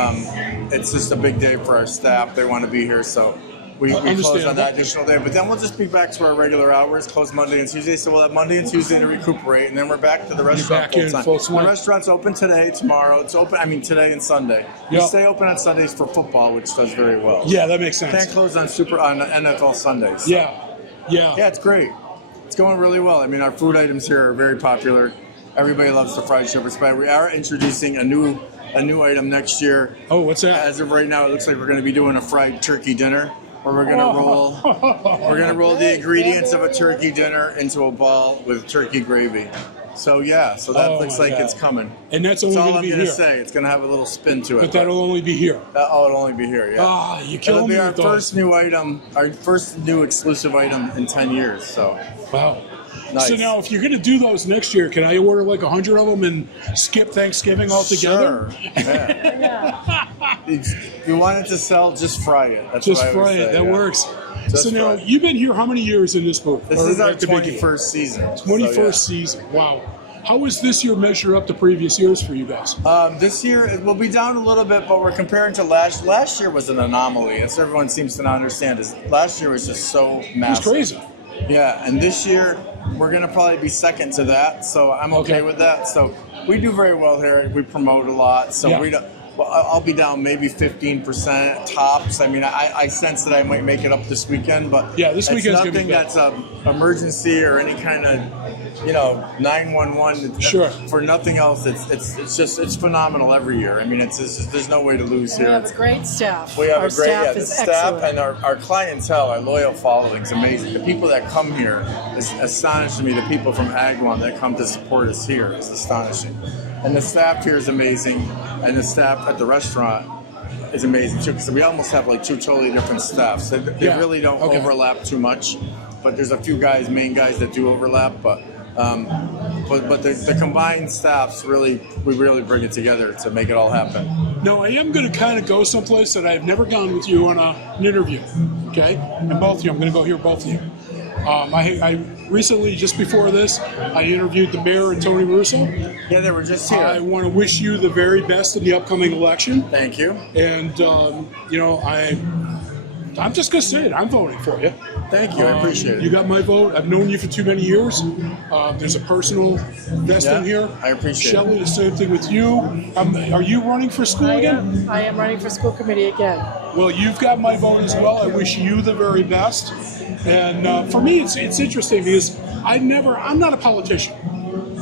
it's just a big day for our staff. They want to be here, so we close on that additional day. But then we'll just be back to our regular hours, close Monday and Tuesday. So we'll have Monday and Tuesday to recuperate, and then we're back to the restaurant full time. The restaurant's open today, tomorrow. It's open, today and Sunday. We stay open on Sundays for football, which does very well. Yeah, that makes sense. Can't close on NFL Sundays. Yeah, yeah, it's great. It's going really well. I mean, our food items here are very popular. Everybody loves the fried shepherd's pie. We are introducing a new item next year. Oh, what's that? As of right now, it looks like we're going to be doing a fried turkey dinner, where we're going to roll the ingredients of a turkey dinner into a ball with turkey gravy. So that looks like it's coming. And that's only going to be here. All I'm going to say. It's going to have a little spin to it. But that'll only be here. It'll only be here. Yeah. You killed me. It'll be our first new item, our first new exclusive item in 10 years. So. Wow. Nice. So now, if you're going to do those next year, can I order like 100 of them and skip Thanksgiving altogether? Sure. Yeah. If you want it to sell, just fry it. That's Just what I would fry it. say, That yeah. works. Just so now, fry it. you've been here how many years in this booth? This Or is our at the beginning? 21st season. 21st So, yeah. season. Wow. How is this year measure up to previous years for you guys? This year it will be down a little bit, but we're comparing to last year was an anomaly. As everyone seems to not understand, is last year was just so massive. It's crazy. Yeah, and this year we're gonna probably be second to that, so I'm okay with that. So we do very well here. We promote a lot, so Yeah. we don't. Well, I'll be down maybe 15% tops. I mean, I sense that I might make it up this weekend, but Yeah, this it's weekend's gonna be nothing bad. that's an emergency or any kind of 911. Sure. For nothing else, it's phenomenal every year. I mean, it's just, there's no way to lose We here. have a great staff. We have Our a great staff the is staff excellent. and our clientele, our loyal following is amazing. The people that come here is astonishing me. The people from Agawam that come to support us here is astonishing. And the staff here is amazing, and the staff at the restaurant is amazing too, because we almost have like two totally different staffs. They Yeah. really don't Okay. overlap too much, but there's a few main guys that do overlap, but the combined staffs we really bring it together to make it all happen. Now, I am going to kind of go someplace that I've never gone with you on an interview, okay? And both of you, I'm going to go hear both of you. I recently, just before this, I interviewed the mayor and Tony Russo. Yeah, they were just here. I want to wish you the very best in the upcoming election. Thank you. And, I'm just going to say it. I'm voting for you. Thank you. I appreciate it. You got my vote. I've known you for too many years. There's a personal vesting Yeah, here. I appreciate Shelley, the same thing with you. Are you running for school again? I am running for school committee again. Well, you've got my vote as well. I wish you the very best. And for me, it's interesting because I'm not a politician.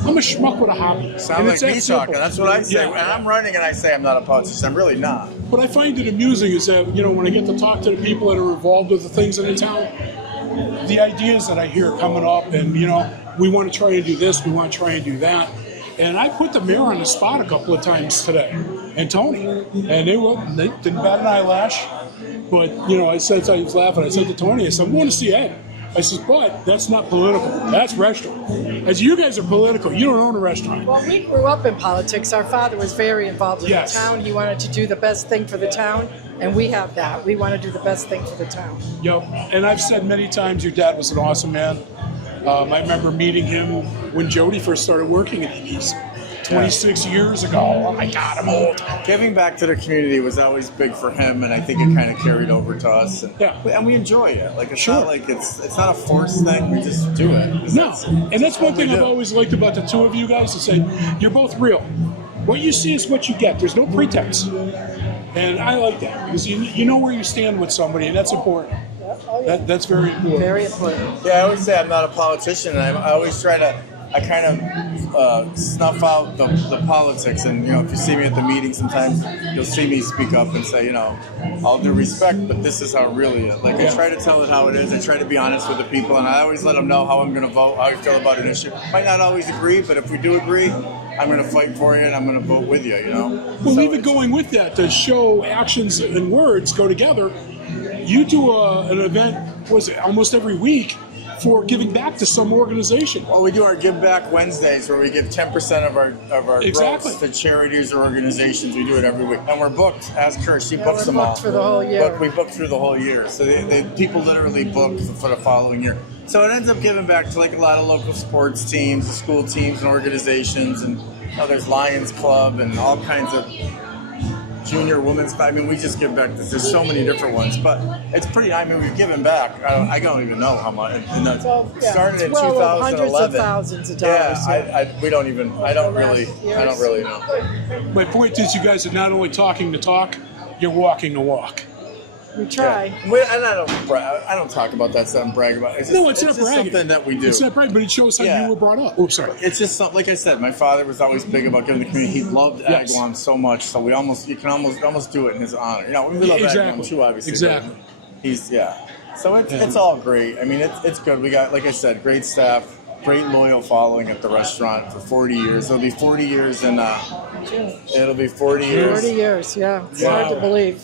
I'm a schmuck with a hobby. Sound And like it's that me simple. talking. That's what I say. Yeah. When I'm running and I say I'm not a politician, I'm really not. What I find it amusing is that, when I get to talk to the people that are involved with the things in the town, the ideas that I hear coming up and, we want to try and do this, we want to try and do that. And I put the mayor on the spot a couple of times today, and Tony, and they didn't bat an eyelash. But, I said, I was laughing, I said to Tony, I said, I want to see Ed. I said, but that's not political, that's restaurant. As you guys are political, you don't own a restaurant. Well, we grew up in politics. Our father was very involved in Yes. the town. He wanted to do the best thing for the town, and we have that. We want to do the best thing for the town. And I've said many times your dad was an awesome man. I remember meeting him when Jody first started working at East 26 years ago. Oh my God, I'm old. Giving back to the community was always big for him, and I think it kind of carried over to us. And we enjoy it. Like it's not like it's not a forced thing. We just do it. No, and that's one what we thing I've do. always liked about the two of you guys is say you're both real. What you see is what you get. There's no pretense, and I like that because you know where you stand with somebody, and that's important. That's very important. Very important. Yeah, I always say I'm not a politician, and I always try to. I kind of snuff out the politics, and if you see me at the meeting, sometimes you'll see me speak up and say, all due respect, but this is how it really is. Like I try to tell it how it is. I try to be honest with the people, and I always let them know how I'm going to vote, how I feel about an issue. Might not always agree, but if we do agree, I'm going to fight for you, and I'm going to vote with you. Well, even going with that to show actions and words go together. You do an event, almost every week for giving back to some organization. Well, we do our Give Back Wednesdays where we give 10% of our Exactly. growth to charities or organizations. We do it every week. And we're booked. Ask her. She books we're them all. booked for the whole year. We book through the whole year. So people literally book for the following year. So it ends up giving back to like a lot of local sports teams, school teams and organizations. And there's Lions Club and all kinds of junior women's. I mean, we just give back. There's so many different ones, but it's pretty. I mean, we've given back. I don't even know how much. And that's started in well, 2011. hundreds of thousands of dollars. Yeah, we don't even. I don't really know. My point is, you guys are not only talking the talk, you're walking the walk. We try. Yeah. And I don't talk about that stuff and brag about it. It's No, it's not just bragging. something that we do. It's not bragging, but it shows how you were brought up. Oh, sorry. It's just something, like I said, my father was always big about giving the community. He loved Yes. Agawam so much, so you can almost do it in his honor. We love Exactly. Agawam too, obviously. Exactly. But So it's all great. I mean, it's good. We got, like I said, great staff, great loyal following at the restaurant for 40 years. It'll be 40 years in it'll be 40 years. 40 years, yeah. It's hard to believe.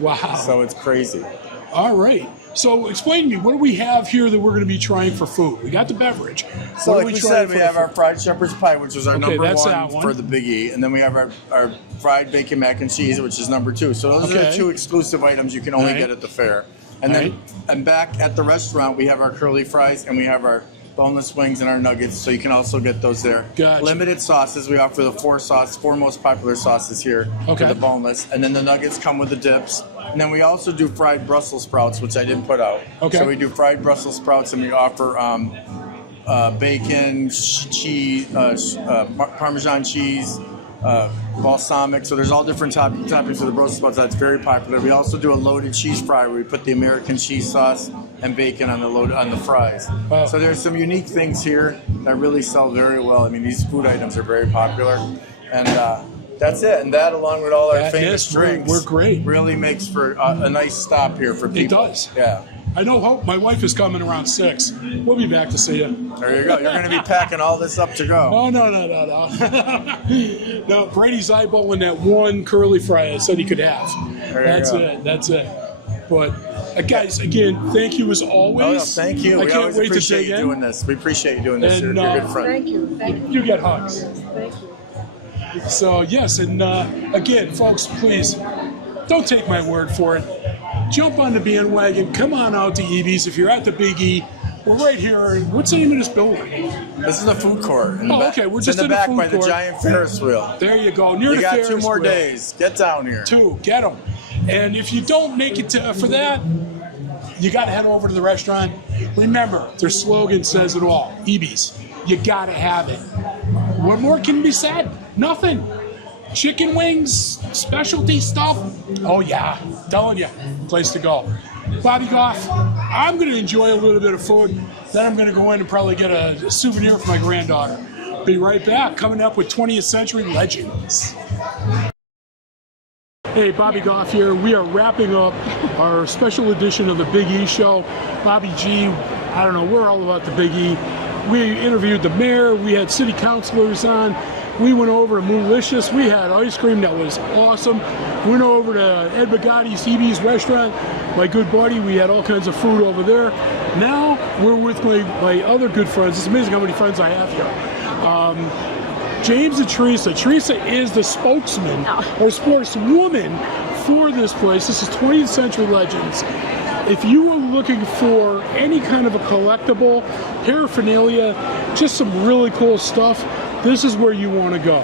Wow. So it's crazy. All right. So explain to me, what do we have here that we're going to be trying for food? We got the beverage. So What are like we trying said, for we the have our food? fried shepherd's pie, which was our Okay, number that's one, that one. for the Big E. And then we have our fried bacon mac and cheese, which is number 2. So those are the Okay. 2 exclusive items you can only Right. get at the fair. And then Right. and back at the restaurant, we have our curly fries and we have our boneless wings and our nuggets, so you can also get those there. Gotcha. Limited sauces, we offer the 4 most popular sauces here Okay. for the boneless. And then the nuggets come with the dips. And then we also do fried Brussels sprouts, which I didn't put out. Okay. So we do fried Brussels sprouts and we offer bacon, cheese, Parmesan cheese, balsamic. So there's all different toppings for the Brussels sprouts. That's very popular. We also do a loaded cheese fry where we put the American cheese sauce and bacon on the fries. Wow. So there's some unique things here that really sell very well. I mean, these food items are very popular, and that's it. And that, along with all our That famous is, we're drinks, great. really makes for a nice stop here for people. It does. Yeah. I know Hope, my wife is coming around 6. We'll be back to see you. There you go. You're going to be packing all this up to go. Oh, no. No, Brady's eyeballing that one curly fry I said he could have. There you go. That's it. But, guys, again, thank you as always. Oh, no, thank you. I We can't always wait to appreciate dig you in. doing this. We appreciate you doing this. And, You're a good friend. Thank you. Thank you. You get hugs. Thank you. So, yes, and again, folks, please, don't take my word for it. Jump on the bandwagon. Come on out to EB's. If you're at the Big E, we're right here. What's the name of this building? This is the food court. In the Oh, back. okay, we're It's just in in the the back food by the court. giant Ferris wheel. There you go. Near You the got Ferris 2 more wheel. days. Get down here. 2, get them. And if you don't make it for that, you got to head over to the restaurant. Remember, their slogan says it all. EB's. You got to have it. What more can be said? Nothing. Chicken wings, specialty stuff. Oh, yeah. Telling you, place to go. Bobby Goff, I'm going to enjoy a little bit of food. Then I'm going to go in and probably get a souvenir for my granddaughter. Be right back, coming up with 20th Century Legends. Hey, Bobby Goff here. We are wrapping up our special edition of the Big E Show. Bobby G, I don't know, we're all about the Big E. We interviewed the mayor. We had city councilors on. We went over to Moonlicious. We had ice cream that was awesome. We went over to Ed Bugatti's EB's restaurant. My good buddy, we had all kinds of food over there. Now we're with my other good friends. It's amazing how many friends I have here. James and Teresa. Teresa is the spokesman or spokeswoman for this place. This is 20th Century Legends. If you are looking for any kind of a collectible, paraphernalia, just some really cool stuff, this is where you want to go.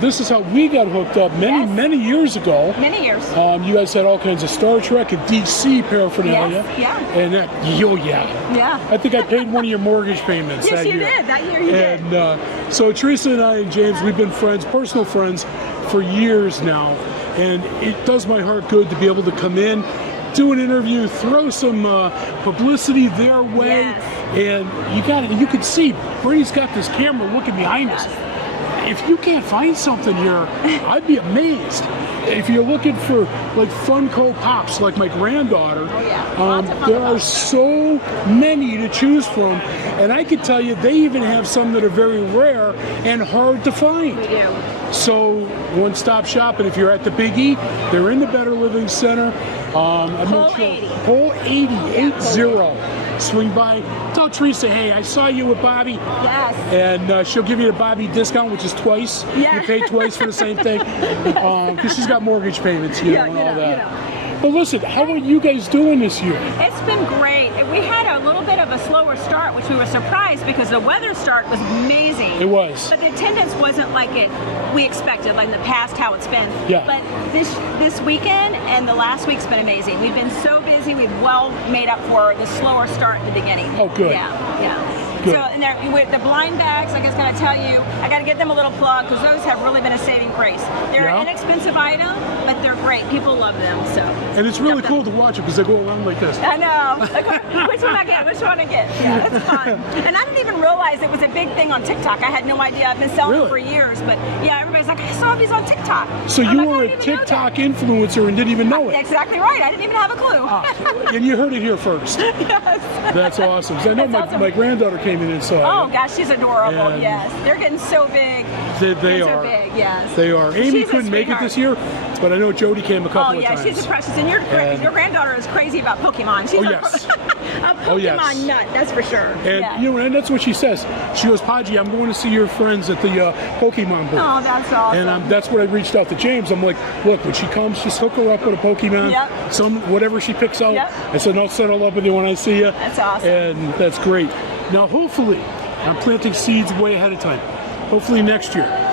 This is how we got hooked up many years ago. Many years. You guys had all kinds of Star Trek and DC paraphernalia. Yes, yeah. And yeah. Yeah. I think I paid one of your mortgage payments Yes, that you year. did. That year you did. And so Teresa and I and James, we've been friends, personal friends, for years now. And it does my heart good to be able to come in, do an interview, throw some publicity their way. Yes. And you can see Brady's got this camera looking behind us. If you can't find something here, I'd be amazed. If you're looking for like Funko Pops, like my granddaughter, Lots of Funko there are Pops. so many to choose from. And I can tell you, they even have some that are very rare and hard to find. We do. So one-stop shopping. If you're at the Big E, they're in the Better Living Center. Whole 80. Whole 80. Swing by. Tell Teresa, hey, I saw you with Bobby. Yes. And she'll give you a Bobby discount, which is twice. Yeah. You pay twice for the same thing. Because she's got mortgage payments, and all that. But listen, how are you guys doing this year? It's been great. We had a little bit of a slower start, which we were surprised because the weather start was amazing. It was. But the attendance wasn't like we expected, like in the past how it's been. Yeah. But this weekend and the last week's been amazing. We've been so busy. We've well made up for the slower start in the beginning. Oh, good. Yeah. Good. So and with the blind bags, I guess going to tell you, I got to give them a little plug because those have really been a saving grace. They're an inexpensive item, but they're great. People love them. So. And it's really cool to watch it because they go around like this. I know. Which one I get? Which one I get? Yeah, it's fun. And I didn't even realize it was a big thing on TikTok. I had no idea. I've been selling them for years, but yeah, everybody's like, I saw these on TikTok. So I'm you like, were I a didn't even know TikTok influencer and didn't even know it. Exactly right. I didn't even have a clue. And you heard it here first. Yes. That's awesome. 'Cause I know my granddaughter came in and saw Oh it. gosh, she's adorable. And yes, they're getting so big. They They're are. so big. Yes. They are. Amy She's a couldn't make it sweetheart. this year. Pirates, but I know Jody came a couple Oh of yeah, times. she's a precious, and your granddaughter is crazy about Pokemon. She's Oh, yes. a Pokemon Oh, yes. nut, that's for sure. And yeah. you know, and that's what she says. She goes, Podgy, I'm going to see your friends at the Pokemon booth. Oh, that's awesome. And that's what I reached out to James. I'm like, look, when she comes, just hook her up with a Pokemon. Yep. Whatever she picks out. Yep. I said, I'll settle up with you when I see you. That's awesome. And that's great. Now, hopefully, I'm planting seeds way ahead of time. Hopefully next year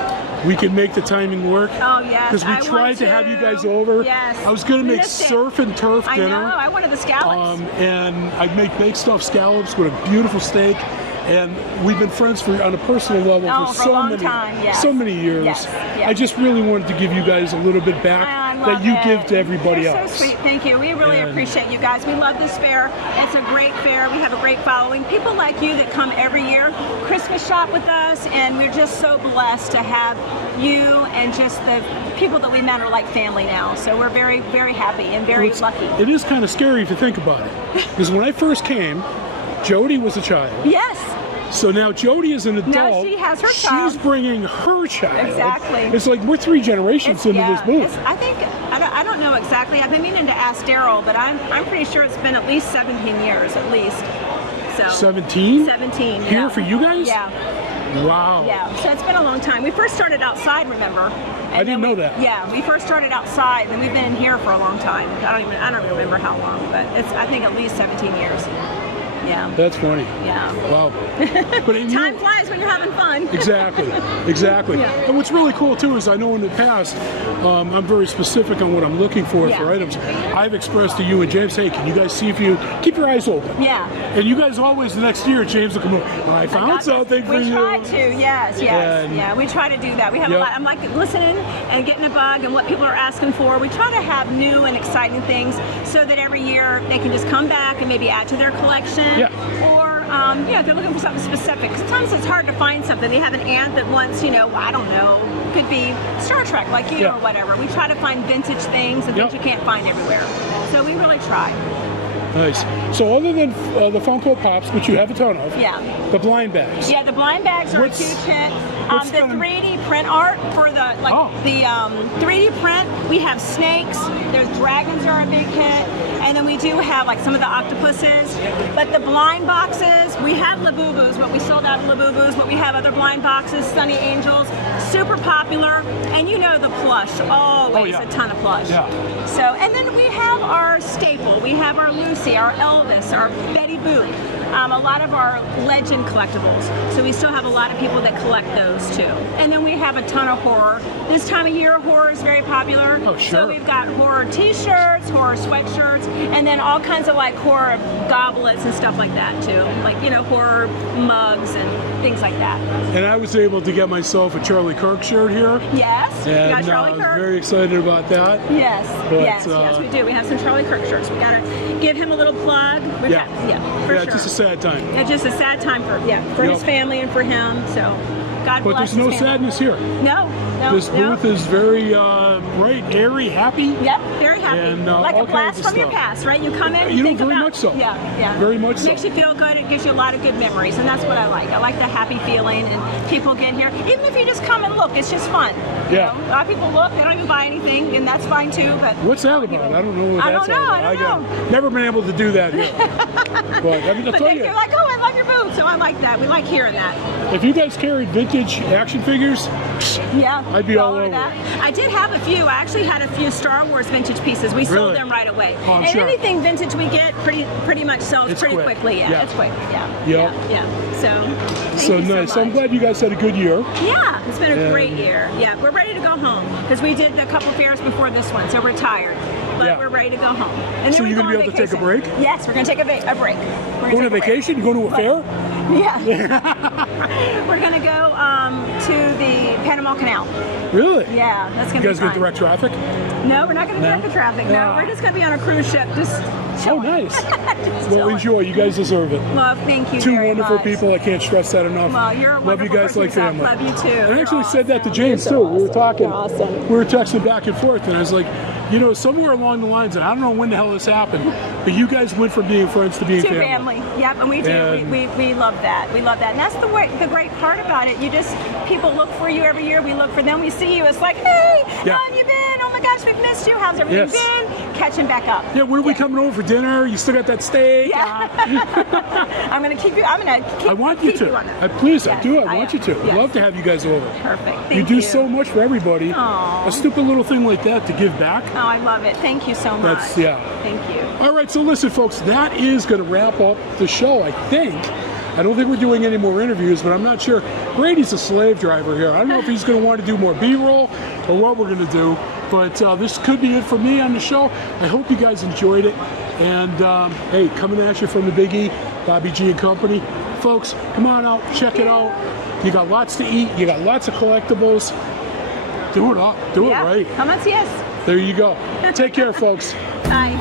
we can make the timing work. Oh yes, Because we I tried want to have you guys over. Yes. I was going to We make missed it. surf and turf I dinner. know. I wanted the scallops. And I'd make baked stuffed scallops with a beautiful steak. And we've been friends on a personal level Oh, for for a so long many, time, yes. so many years. Yes, yes. I just really wanted to give you guys a little bit back I that love you it. give to everybody You're else. so sweet. Thank you. We really And- appreciate you guys. We love this fair. It's a great fair. We have a great following. People like you that come every year, Christmas shop with us, and we're just so blessed to have you and just the people that we met are like family now. So we're very, very happy and very Well, lucky. It is kind of scary if you think about it. Because when I first came, Jody was a child. Yes. So now Jody is an adult. Now she has her child. She's bringing her child. Exactly. It's like we're 3 generations into this booth. I think I don't know exactly. I've been meaning to ask Daryl, but I'm pretty sure it's been at least 17 years, at least. So 17? 17. Here yeah. for you guys? Yeah. Wow. Yeah. So it's been a long time. We first started outside, remember? I didn't know that. Yeah, we first started outside, and we've been in here for a long time. I don't even remember how long, but it's I think at least 17 years. Yeah. That's funny. Yeah. Wow. But you Time know- flies when you're having fun. Exactly, exactly. Yeah. And what's really cool too is I know in the past I'm very specific on what I'm looking for Yeah. items. I've expressed to you and James, hey, can you guys see if you keep your eyes open? Yeah. And you guys always the next year, James will come up. I found got this. something for We you. try to, yes. And- Yeah, we try to do that. We have Yep. a lot. I'm like listening and getting a bug and what people are asking for. We try to have new and exciting things so that every year they can just come back and maybe add to their collection. Yeah. Or if they're looking for something specific. Sometimes it's hard to find something. They have an aunt that wants, I don't know, could be Star Trek like you Yeah. or whatever. We try to find vintage things and Yep. things you can't find everywhere. So we really try. Nice. So other than the Funko Pops, which you have a ton of, Yeah. the blind bags. Yeah, the blind bags are What's- a huge hit. what's The gonna- 3D print art for the 3D print, we have snakes. There's dragons are a big hit, and then we do have like some of the octopuses. But the blind boxes, we have Labubus, but we sold out of Labubus. But we have other blind boxes, Sunny Angels, super popular, and the plush. Always yeah. a ton of plush. Yeah. So, and then we have our staple. We have our Lucy, our Elvis, our Betty Boop. A lot of our legend collectibles. So we still have a lot of people that collect those too. And then we have a ton of horror. This time of year, horror is very popular. Oh, sure. So we've got horror t-shirts, horror sweatshirts, and then all kinds of like horror goblets and stuff like that too. Like, horror mugs and things like that. And I was able to get myself a Charlie Kirk shirt here. Yes, you And got Charlie I was Kirk. very excited about that. Yes, But, yes, we do. We have some Charlie Kirk shirts. We gotta give him a little plug. For Yeah. sure. Just a sad time. It's just a sad time for Yep. his family and for him. So, God But bless there's no his family. sadness here. No, This no. booth is very bright, airy, happy. Yep, very happy. And, like all a blast kinds of from your stuff. past, right? You come in, You know, think very about, much so. Yeah, yeah. Very much so. Makes you feel good. It gives you a lot of good memories, and that's what I like. I like the happy feeling, and people get here. Even if you just come and look, it's just fun. Yeah. A lot of people look, they don't even buy anything, and that's fine too. But What's that about? I don't know what I that's don't know, all about. I don't know. Never been able to do that here. But I mean, I'll But tell then you, you're like, oh, I love your booth, so I like that. We like hearing that. if you guys carried vintage action figures, Yeah, I'd be all over over that. it. I did have a few. I actually had a few Star Wars vintage pieces. We sold Really? them right away. Oh, I'm and sure. anything vintage we get pretty much sells It's pretty quick. quickly. Yeah, Yeah. it's quick. Yeah. Yep. Yeah. So. Thank so you nice. So I'm much. glad you guys had a good year. Yeah, it's been a And- great year. Yeah, we're ready to go home because we did a couple fairs before this one, so we're tired. But Yeah. we're ready to go home. And So then we you're go gonna on be able to take a vacation. break? Yes, we're gonna take a break. We're Going gonna on take a break. vacation? You going to a fair? Yeah. We're gonna go to the Panama Canal. Really? Yeah, that's You gonna guys be going fun. to direct traffic? No, we're not going to direct the traffic. No, No. we're just going to be on a cruise ship, just Oh, chilling. nice. Just Well, chilling. enjoy. You guys deserve it. Well, thank you Two very wonderful much. people. I can't stress that enough. Well, you're a Love wonderful you guys person like yourself. family. Love you too. And I You're actually said that to awesome. James You're too. so We were talking. You're awesome. We were texting back and forth, and I was like, somewhere along the lines, and I don't know when the hell this happened, but you guys went from being friends to being To family. family. Yep, and we do. And- We love that. We love that. And that's the great part about it. People look for you every year. We look for them. We see you. It's like, hey, Yeah. how have you been? Oh my gosh, we've missed you. How's everything Yes. been? Catching back up. Yeah, where are we coming over for dinner? You still got that steak? Yeah. I'm gonna keep you. I want you keep to. on it. Please, I Yes, do. I want you to. yes. I'd love to have you guys over. Perfect. Thank You do so much for everybody. Aw. A stupid little thing like that to give back. Oh, I love it. Thank you so much. That's, yeah. Thank you. All right, so listen, folks, that is going to wrap up the show, I think. I don't think we're doing any more interviews, but I'm not sure. Brady's a slave driver here. I don't know if he's going to want to do more B-roll or what we're going to do, but this could be it for me on the show. I hope you guys enjoyed it. And, hey, coming at you from the Big E, Bobby G and Company. Folks, come on out, check it out. You got lots to eat. You got lots of collectibles. Do it up. Do it right. How much? Yes. There you go. Take care, folks. Bye.